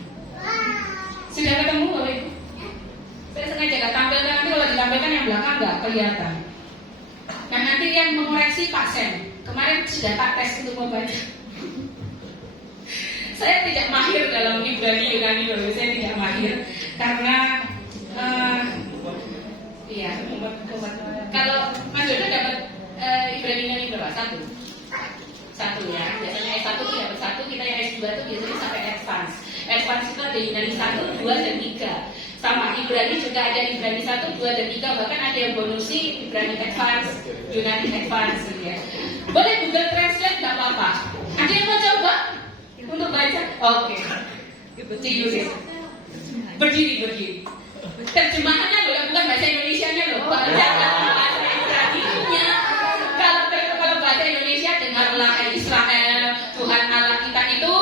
Sudah ketemu Bapak Ibu? Saya sengaja gak tampilkan, nanti kalau ditampilkan yang belakang gak kelihatan. Nah, nanti yang mengoreksi Pak Sen. Kemarin sudah tak tes untuk membaca. Saya tidak mahir dalam Ibrani Yunani, saya tidak mahir karena kalau Mas Jodoh dapat Ibrani Yunani berapa? Satu ya. Biasanya S1 itu dapat 1, kita yang S2 itu biasanya sampai advance. Advance itu ada Yunani 1, 2, dan 3. Sama Ibrani juga ada Ibrani 1, 2, dan 3. Bahkan ada yang bonusi Ibrani Advance, Yunani Advance ya. Boleh Google Translate, gak apa-apa. Ada yang mau coba untuk baca? Oke. Berdiri. Terjemahannya loh, bukan bahasa Indonesianya loh. Baca bahasa Ibrani-nya. Kalau bahasa Indonesia, dengarlah Israel, Tuhan Allah kita itu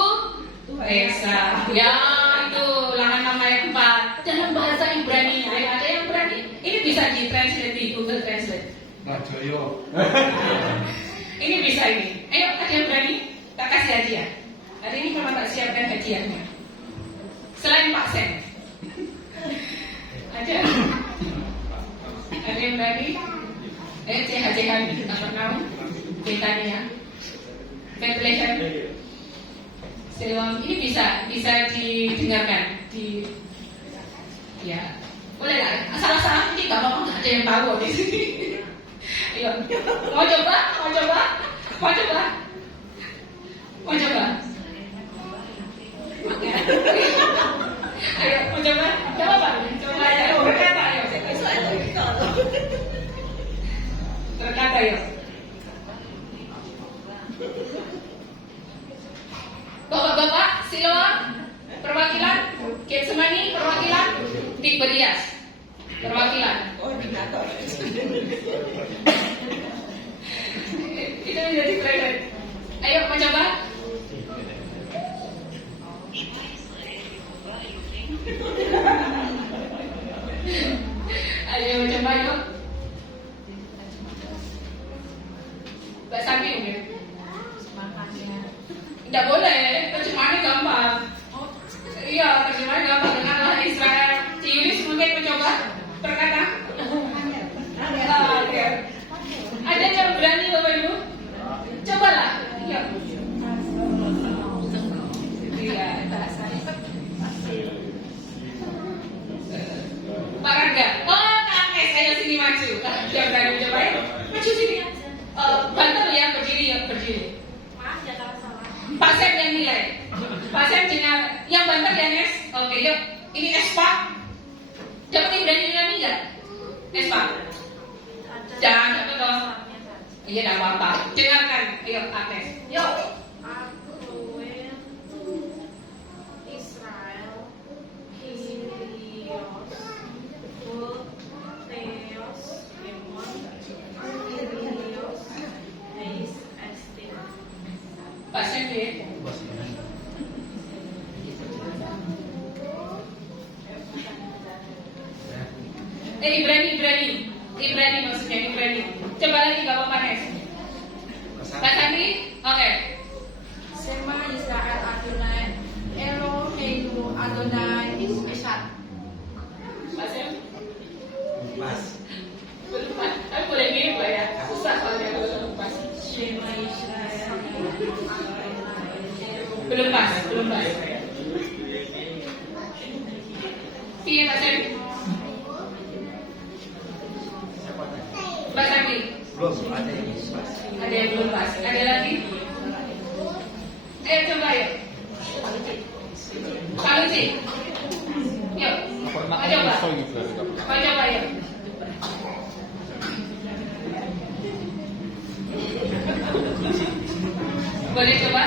Esa. Ya, itu ulangan nama yang 4. Dalam bahasa Ibrani, ada yang berani? Ini bisa di-translate di Google Translate. Majoyo. Ini bisa ini. Ayo, ada yang berani? Tak kasih hadiah. Hari ini memang tak siapkan hadiahnya. Selain Pak Sen. Ada yang berani? CHC kami. Tak pernah. Betania. Bethlehem. Silom. Ini bisa didengarkan. Ya. Boleh lah. Salah-salah ini gak apa-apa. Gak ada yang tahu di sini. Ayo, mau coba? Ayo, mau coba? Coba Pak, coba aja. Berkata, ayo. Berkata, ayo. Bapak-bapak, Siloam, perwakilan, Getsemani, perwakilan, Tiberias, perwakilan. Itu menjadi keren. Ayo mencoba. Ayo mencoba yuk. Oke, yuk. Ini Espa. Dapat Ibrani nggak? Espa. Jangan dapat dong. Iya, tidak apa-apa. Dengarkan. Ayo, Agnes. Yuk. Aku itu Israel, Kyrios, Theos, Demon, Kyrios, Heis, Estin. Pak Sendiri. Ibrani maksudnya Ibrani. Coba lagi Bapak Panes. Pak Sandri, oke. Shema Israel Adonai, Eloheinu Adonai Echad. Pak Sem, Mas. belum Pak. Tapi boleh mirip lah ya. Susah soalnya kalau pas. Shema Israel Belum pas. Iya Pak Sem. Pak Sandri. Belum ada yang pas. Ada yang belum pas. Ada lagi? Ayo coba yuk. Pak Luci. Yuk. Pak coba. Pak coba yuk. Boleh coba?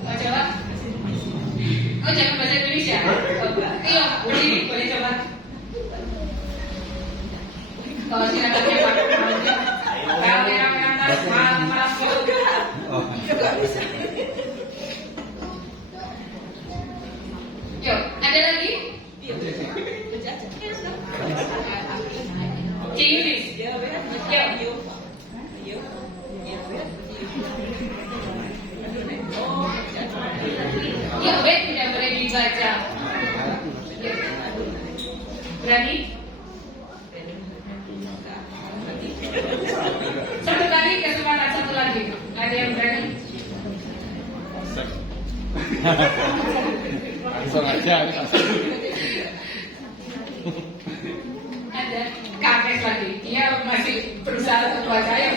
Pak coba. Oh jangan bahasa Indonesia. Iya, boleh coba. Kalau silakan ya Pak. Kalau yang atas maaf. Yuk, ada lagi? Ciulis. Yuk. Yuk, Bet tidak boleh dibaca. Yuk. Berani? Satu kali kesempatan satu lagi. Ada yang berani? Langsung aja, ini langsung. Ada kakek lagi. Dia masih berusaha untuk baca ya.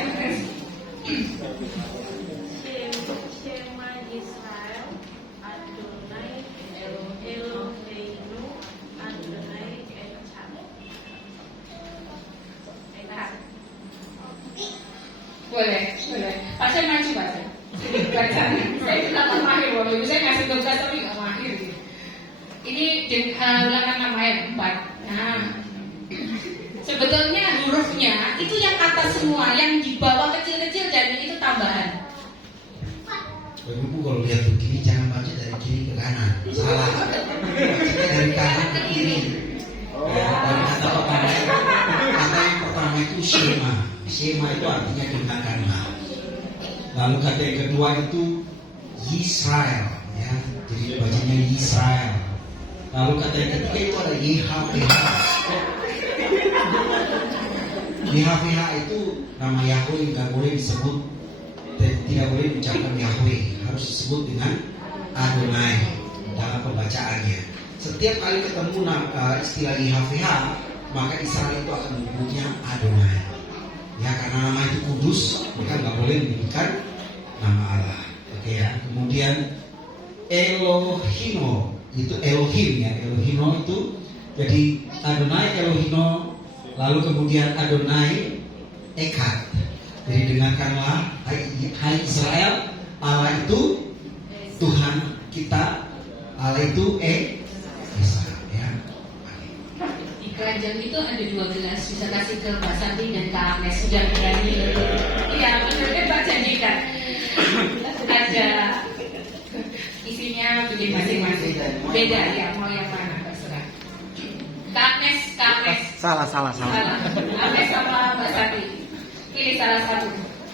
Shema Israel Adonai Eloheinu Adonai Echad. Boleh. Pak saya maju baca. Bacanya. Saya tidak mahir, Bapak Ibu. Saya ngasih tugas tapi nggak mahir. Gitu. Ini ulangan nama ayat 4. Nah, sebetulnya hurufnya itu yang atas semua, yang di bawah kecil-kecil dan itu tambahan. Ibu kalau lihat begini jangan baca dari kiri ke kanan, salah. Bacanya dari kanan ke kiri. Ya, dari kata yang pertama itu Shema. Shema itu artinya dengarkanlah. Lalu kata yang kedua itu Yisrael, ya. Jadi bacanya Yisrael. Lalu kata yang ketiga itu ada YHWH. YHWH itu nama Yahweh, nggak boleh disebut, tidak boleh diucapkan Yahweh, harus disebut dengan Adonai dalam pembacaannya. Setiap kali ketemu istilah YHWH, maka Israel itu akan menyebutnya Adonai. Ya, karena nama itu kudus, maka nggak boleh menyebutkan nama Allah. Oke ya. Kemudian Elohino itu Elohim ya, Elohino itu jadi Adonai Elohino, lalu kemudian Adonai Echad. Jadi dengarkanlah hai Israel, Allah itu Tuhan kita, Allah itu Israel ya. Di keranjang itu ada 2 gelas, bisa kasih ke Mbak Santi dan Kak Agnes, sudah berani. Iya, benar Pak janjikan. Ada isinya bikin masing-masing. Beda ya, mau yang mana terserah. Kak Agnes. Salah. Agnes sama Mbak Santi. Pilih salah satu.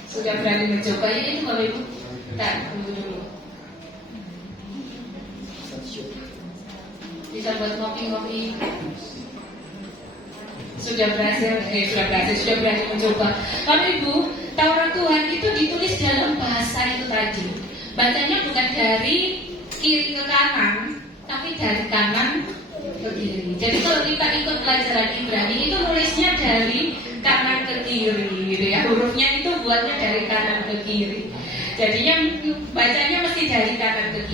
Sudah berani mencoba ini Bapak Ibu. Bentar, tunggu dulu. Bisa buat ngopi-ngopi. Sudah berani mencoba. Bapak Ibu, Taurat Tuhan itu ditulis dalam bahasa itu tadi. Bacanya bukan dari kiri ke kanan, tapi dari kanan ke kiri. Jadi kalau kita ikut pelajaran Ibrani itu nulisnya dari kanan ke kiri, gitu ya. Hurufnya itu buatnya dari kanan ke kiri. Jadinya bacanya mesti dari kanan ke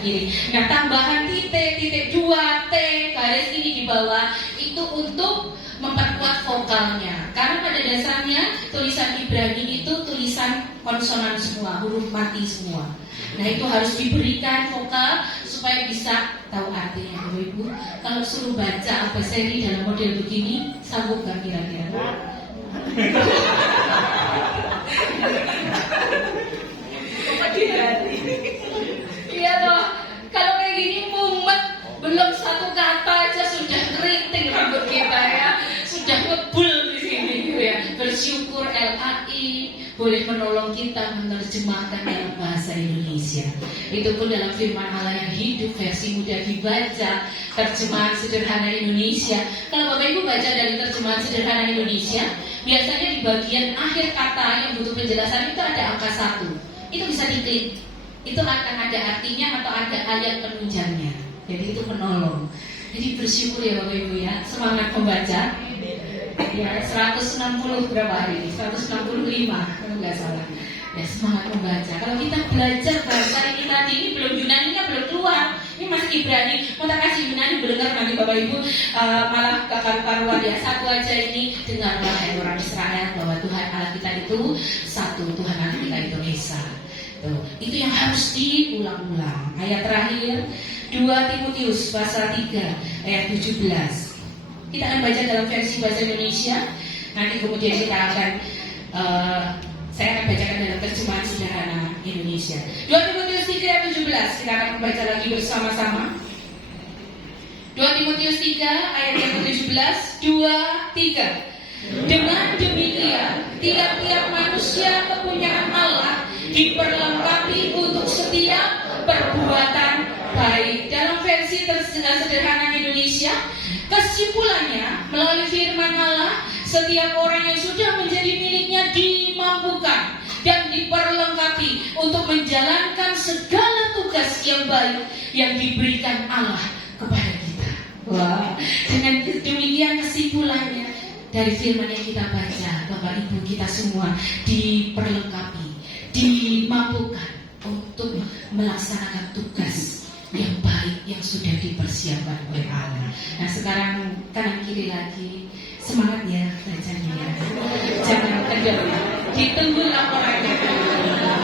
kiri. Nah, tambahan titik 2T garis ini di bawah itu untuk memperkuat vokalnya. Karena pada dasarnya tulisan Ibrani itu tulisan konsonan semua, huruf mati semua. Nah itu harus diberikan vokal supaya bisa tahu artinya. Bapak Ibu, kalau suruh baca apa seri dalam model begini, sanggup gak kira-kira? Iya toh, kalau kayak gini mumet, belum satu kata aja sudah keriting rambut kita ya, sudah ngebul di sini gitu ya. Bersyukur LAI boleh menolong kita menerjemahkan dalam bahasa Indonesia. Itu pun dalam firman Allah yang hidup, versi mudah dibaca, terjemahan sederhana Indonesia. Kalau Bapak Ibu baca dari terjemahan sederhana Indonesia, biasanya di bagian akhir kata yang butuh penjelasan itu ada angka 1. Itu bisa diklik. Itu akan ada artinya atau ada ayat penunjangnya. Jadi itu menolong. Jadi bersyukur ya Bapak Ibu ya. Semangat membaca. Ya 160 berapa hari ini? 165 kalau nggak salah. Ya semangat membaca. Kalau kita belajar bahasa ini tadi, ini belum Yunani-nya belum keluar. Ini masih Ibrani. Mau tak kasih Yunani belum dengar nanti Bapak Ibu malah karuan ya. Satu aja ini, dengarlah hai orang Israel bahwa Tuhan Allah kita itu satu, Tuhan Allah kita itu Esa. Tuh, itu yang harus diulang-ulang. Ayat terakhir 2 Timotius pasal 3 ayat 17. Kita akan baca dalam versi bahasa Indonesia. Nanti kemudian kita akan saya akan bacakan dalam terjemahan sederhana Indonesia. 2 Timotius 3 ayat 17. Kita akan membaca lagi bersama-sama. 2 Timotius 3 ayat yang ke-17. 2, 3. Dengan demikian tiap-tiap manusia kepunyaan Allah diperlengkapi untuk setiap perbuatan baik. Dalam versi sederhana Indonesia, kesimpulannya melalui firman Allah, setiap orang yang sudah menjadi miliknya dimampukan dan diperlengkapi untuk menjalankan segala tugas yang baik yang diberikan Allah kepada kita. Wah, dengan demikian kesimpulannya dari firman yang kita baca, Bapak Ibu kita semua diperlengkapi, dimampukan untuk melaksanakan tugas yang baik yang sudah dipersiapkan oleh Allah. Nah sekarang kanan kiri lagi, semangat ya bacanya ya. Jangan kendor ya. Ditunggu laporannya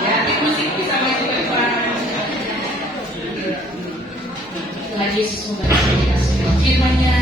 ya. Tim musik bisa maju ke depan. Tuhan Yesus memberkati kita semua. Firman-Nya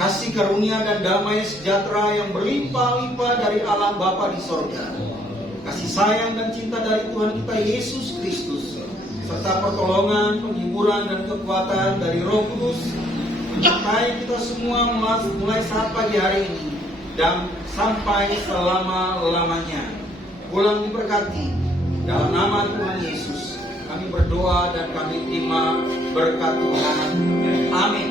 Kasih karunia dan damai sejahtera yang berlimpah-limpah dari Allah Bapa di sorga, kasih sayang dan cinta dari Tuhan kita Yesus Kristus, serta pertolongan, penghiburan dan kekuatan dari Roh Kudus menyertai kita semua mulai saat pagi hari ini dan sampai selama-lamanya. Pulang diberkati dalam nama Tuhan Yesus. Kami berdoa dan kami terima berkat Tuhan. Amin.